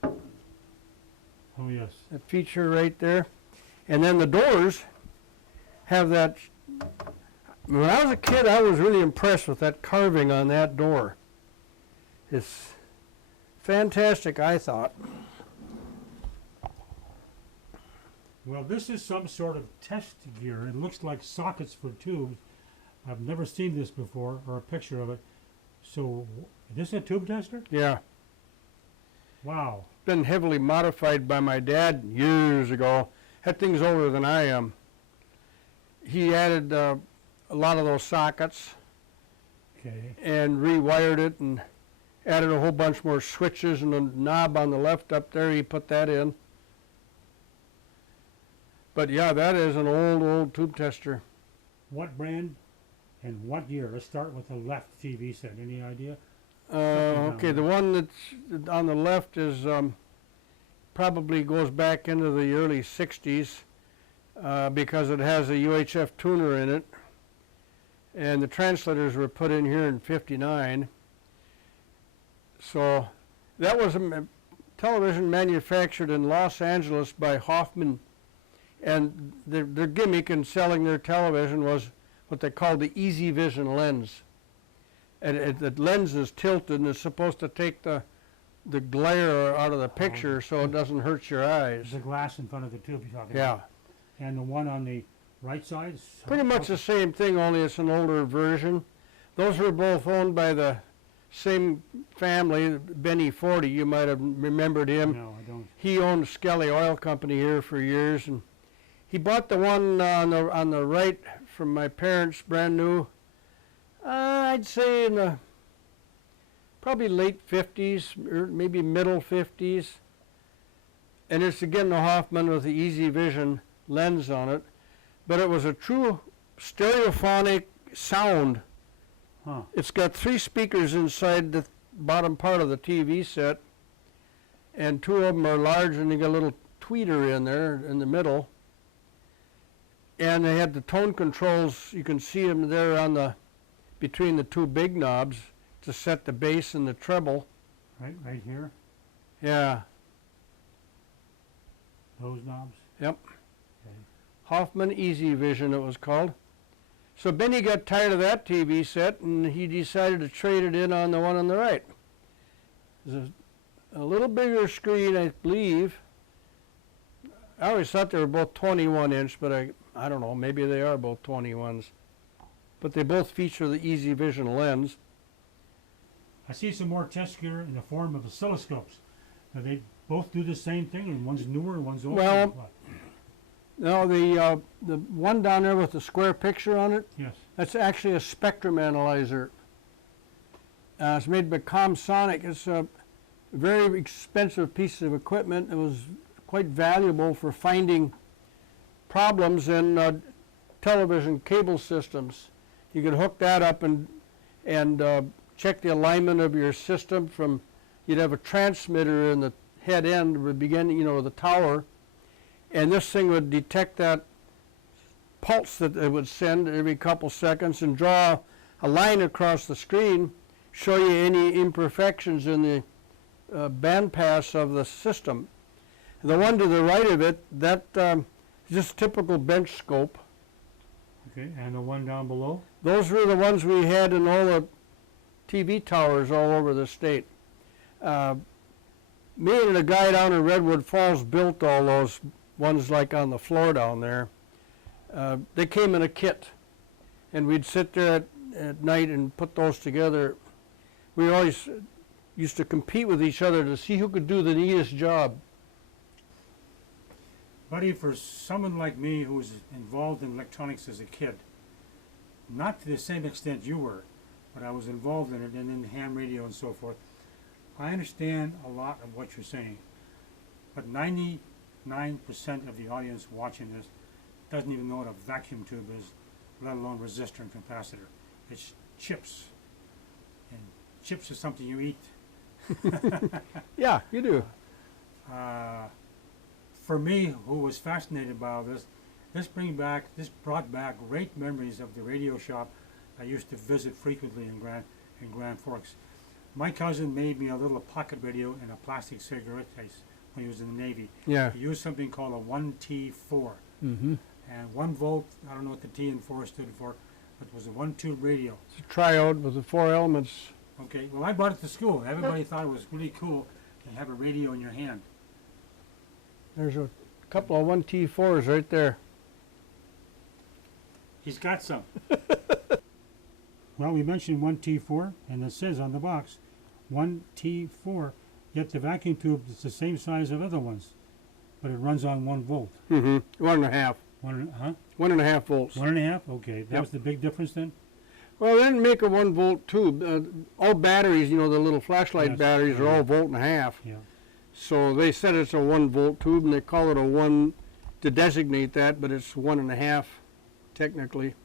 Oh, yes. That feature right there. And then the doors have that. When I was a kid, I was really impressed with that carving on that door. It's fantastic, I thought. Well, this is some sort of test gear. It looks like sockets for tubes. I've never seen this before, or a picture of it. So, is this a tube tester? Yeah. Wow. Been heavily modified by my dad years ago. That thing's older than I am. He added a lot of those sockets Okay. and rewired it and added a whole bunch more switches and a knob on the left up there. He put that in. But yeah, that is an old tube tester. What brand and what year? Let's start with the left TV set. Any idea? Okay, the one that's on the left is probably goes back into the early 60s because it has a UHF tuner in it. And the translators were put in here in 59. So that was a television manufactured in Los Angeles by Hoffman. And their gimmick in selling their television was what they called the Easy Vision lens. And the lens is tilted and it's supposed to take the glare out of the picture so it doesn't hurt your eyes. The glass in front of the tube you're talking Yeah. about. And the one on the right side? Is Pretty much the same thing, only it's an older version. Those were both owned by the same family, Benny Forty. You might have remembered him. No, I don't. He owned Skelly Oil Company here for years, and he bought the one on the right from my parents, brand new. I'd say in the probably late 50s, or maybe middle 50s. And it's again the Hoffman with the Easy Vision lens on it, but it was a true stereophonic sound. Huh. It's got 3 speakers inside the bottom part of the TV set, and 2 of them are large, and they got a little tweeter in there in the middle. And they had the tone controls. You can see them there on the between the 2 big knobs to set the bass and the treble. Right here? Yeah. Those knobs? Yep. Okay. Hoffman Easy Vision it was called. So Benny got tired of that TV set and he decided to trade it in on the one on the right. There's a little bigger screen, I believe. I always thought they were both 21 inch, but I don't know, maybe they are both 21s. but they both feature the Easy Vision lens. I see some more tests here in the form of oscilloscopes. Now they both do the same thing, and one's newer and one's older. Well, What? No, the one down there with the square picture on it, Yes. that's actually a spectrum analyzer. It's made by Comsonic. It's a very expensive piece of equipment. It was quite valuable for finding problems in television cable systems. You could hook that up and check the alignment of your system from, you'd have a transmitter in the head end, would begin, the tower, and this thing would detect that pulse that it would send every couple seconds and draw a line across the screen, show you any imperfections in the bandpass of the system. The one to the right of it, that is just typical bench scope. Okay, and the one down below? Those were the ones we had in all the TV towers all over the state. Me and a guy down in Redwood Falls built all those ones like on the floor down there. They came in a kit, and we'd sit there at night and put those together. We always used to compete with each other to see who could do the neatest job. Buddy, for someone like me who was involved in electronics as a kid, not to the same extent you were, but I was involved in it and in ham radio and so forth, I understand a lot of what you're saying. But 99% of the audience watching this doesn't even know what a vacuum tube is, let alone resistor and capacitor. It's chips. And chips is something you eat. Yeah, you do. For me, who was fascinated by this, this brought back great memories of the radio shop I used to visit frequently in Grand Forks. My cousin made me a little pocket radio in a plastic cigarette case when he was in the Navy. Yeah. He used something called a 1T4. Mm-hmm. And 1 volt, I don't know what the T and 4 stood for, but it was a 1-tube radio. It's a triode with the 4 elements. Okay, well I brought it to school. Everybody thought it was really cool to have a radio in your hand. There's a couple of 1T4s right there. He's got some. Well, we mentioned 1T4, and it says on the box, 1T4, yet the vacuum tube is the same size of other ones, but it runs on 1 volt. Mm-hmm. 1.5. 1.5 volts. 1.5? Okay, that was the big difference then? Well, they didn't make a 1 volt tube. All batteries, the little flashlight batteries are all 1.5 volts. Yeah. So they said it's a 1 volt tube, and they call it a 1 to designate that, but it's 1.5 technically.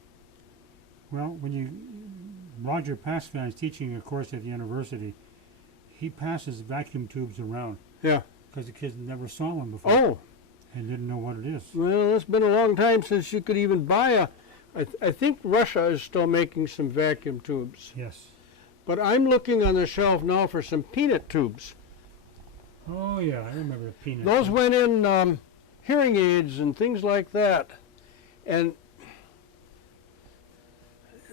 Well, Roger Passvan is teaching a course at the university. He passes vacuum tubes around. Yeah. Because the kids never saw one before. Oh. And didn't know what it is. Well, it's been a long time since you could even buy I think Russia is still making some vacuum tubes. Yes. But I'm looking on the shelf now for some peanut tubes. Oh, yeah, I remember the peanut. Those went in hearing aids and things like that. And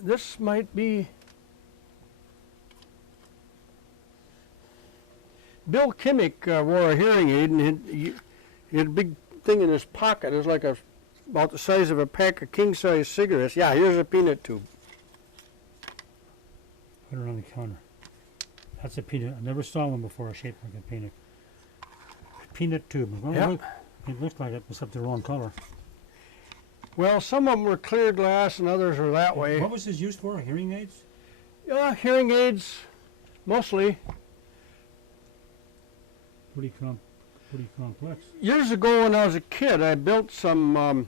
this might be... Bill Kimmick wore a hearing aid, and he had a big thing in his pocket. It was like about the size of a pack of king-size cigarettes. Yeah, here's a peanut tube. Put it on the counter. That's a peanut. I never saw one before shaped like a peanut. Peanut tube. Well, Yep. It looks like it, except the wrong color. Well, some of them were clear glass and others are that way. What was this used for? Hearing aids? Yeah, hearing aids, mostly. Pretty complex. Years ago when I was a kid, I built some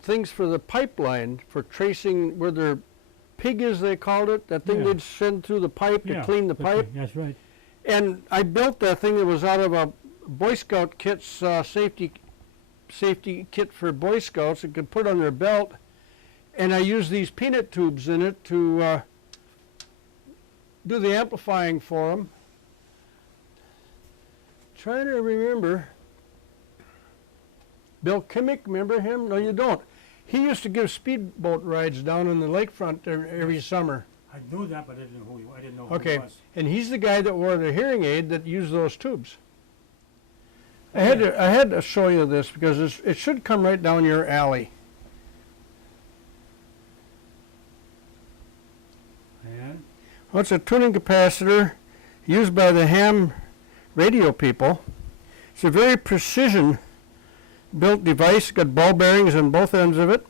things for the pipeline for tracing where their pig is, they called it. That thing they'd send through the pipe to clean the pipe. That's right. And I built that thing that was out of a Boy Scout kit's safety kit for Boy Scouts that could put on their belt. And I used these peanut tubes in it to do the amplifying for them. Trying to remember. Bill Kimmick, remember him? No, you don't. He used to give speedboat rides down in the lakefront every summer. I knew that, but I didn't know who he Okay, was. and he's the guy that wore the hearing aid that used those tubes. I had to show you this because it should come right down your alley. Well, it's a tuning capacitor used by the ham radio people. It's a very precision built device, got ball bearings on both ends of it.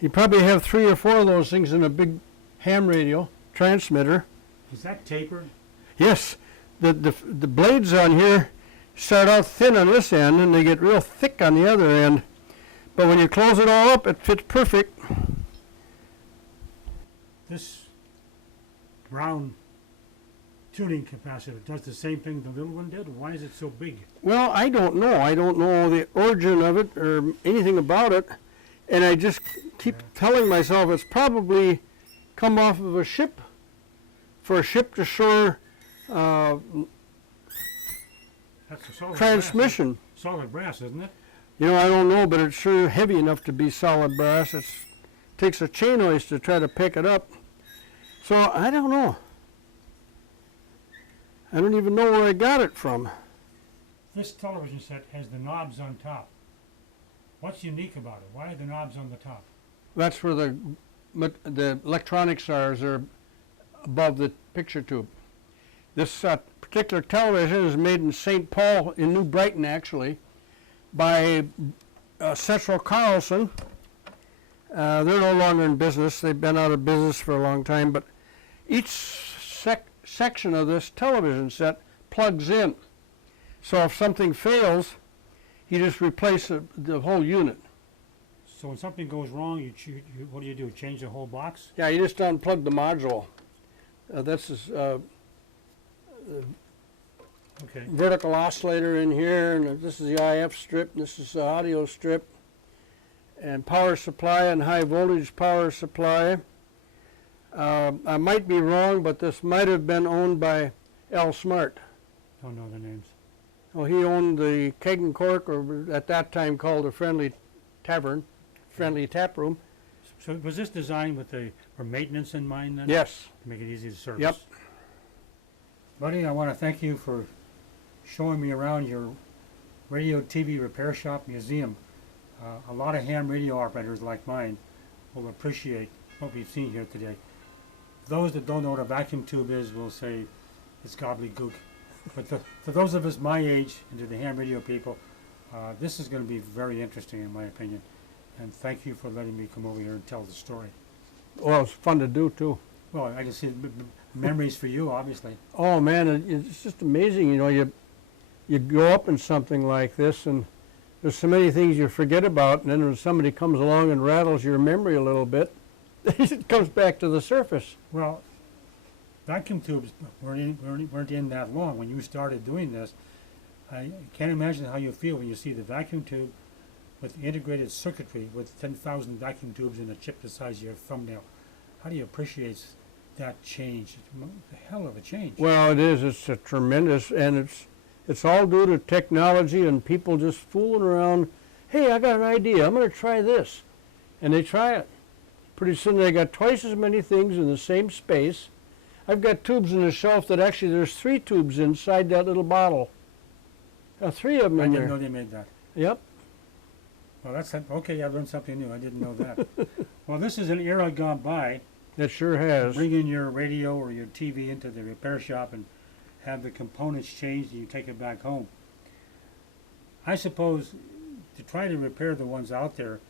You probably have 3 or 4 of those things in a big ham radio transmitter. Is that tapered? Yes, the blades on here start out thin on this end and they get real thick on the other end. But when you close it all up, it fits perfect. This round tuning capacitor does the same thing the little one did? Why is it so big? Well, I don't know. I don't know the origin of it or anything about it. And I just keep telling myself it's probably come off of a ship for a ship-to-shore That's a solid transmission. Brass. Solid brass, isn't it? You know, I don't know, but it's sure heavy enough to be solid brass. It takes a chain hoist to try to pick it up. So I don't know. I don't even know where I got it from. This television set has the knobs on top. What's unique about it? Why are the knobs on the top? That's where the electronics are. They're above the picture tube. This particular television is made in St. Paul, in New Brighton actually, by Central Carlson. They're no longer in business. They've been out of business for a long time, but each section of this television set plugs in. So if something fails, you just replace the whole unit. So when something goes wrong, what do? Change the whole box? Yeah, you just unplug the module. This is Okay. vertical oscillator in here, and this is the IF strip, and this is the audio strip, and power supply and high voltage power supply. I might be wrong, but this might have been owned by L. Smart. Don't know the names. Well, he owned the Keg and Cork, or at that time called a Friendly Tavern, Friendly Tap Room. So was this designed for maintenance in mind then? Yes. To make it easy to service? Yep. Buddy, I want to thank you for showing me around your radio TV repair shop museum. A lot of ham radio operators like mine will appreciate what we've seen here today. Those that don't know what a vacuum tube is will say it's gobbledygook. But to those of us my age and to the ham radio people, this is going to be very interesting in my opinion. And thank you for letting me come over here and tell the story. Well, it's fun to do too. Well, I can see memories for you, obviously. Oh man, it's just amazing. You know, you go up in something like this, and there's so many things you forget about, and then when somebody comes along and rattles your memory a little bit, it comes back to the surface. Well, vacuum tubes weren't in that long when you started doing this. I can't imagine how you feel when you see the vacuum tube with integrated circuitry with 10,000 vacuum tubes in a chip the size of your thumbnail. How do you appreciate that change? It's a hell of a change. Well, it is. It's a tremendous, and it's all due to technology and people just fooling around. Hey, I got an idea. I'm going to try this, and they try it. Pretty soon they got twice as many things in the same space. I've got tubes in the shelf that actually there's 3 tubes inside that little bottle. 3 of them I in didn't there. know they made that. Yep. Well, that's okay. I learned something new. I didn't know that. Well, this is an era gone by. It sure has. Bring in your radio or your TV into the repair shop and have the components changed and you take it back home. I suppose to try to repair the ones out there,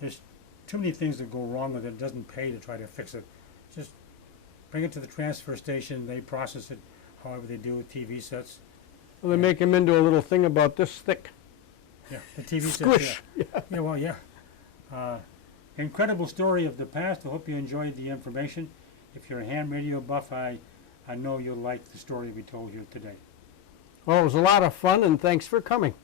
there's too many things that go wrong with it. It doesn't pay to try to fix it. Just bring it to the transfer station. They process it however they do with TV sets. Well, they make them into a little thing about this thick. Yeah, the TV sets. Squish. Yeah. Yeah, well, yeah. Incredible story of the past. I hope you enjoyed the information. If you're a ham radio buff, I know you'll like the story we told you today. Well, it was a lot of fun, and thanks for coming.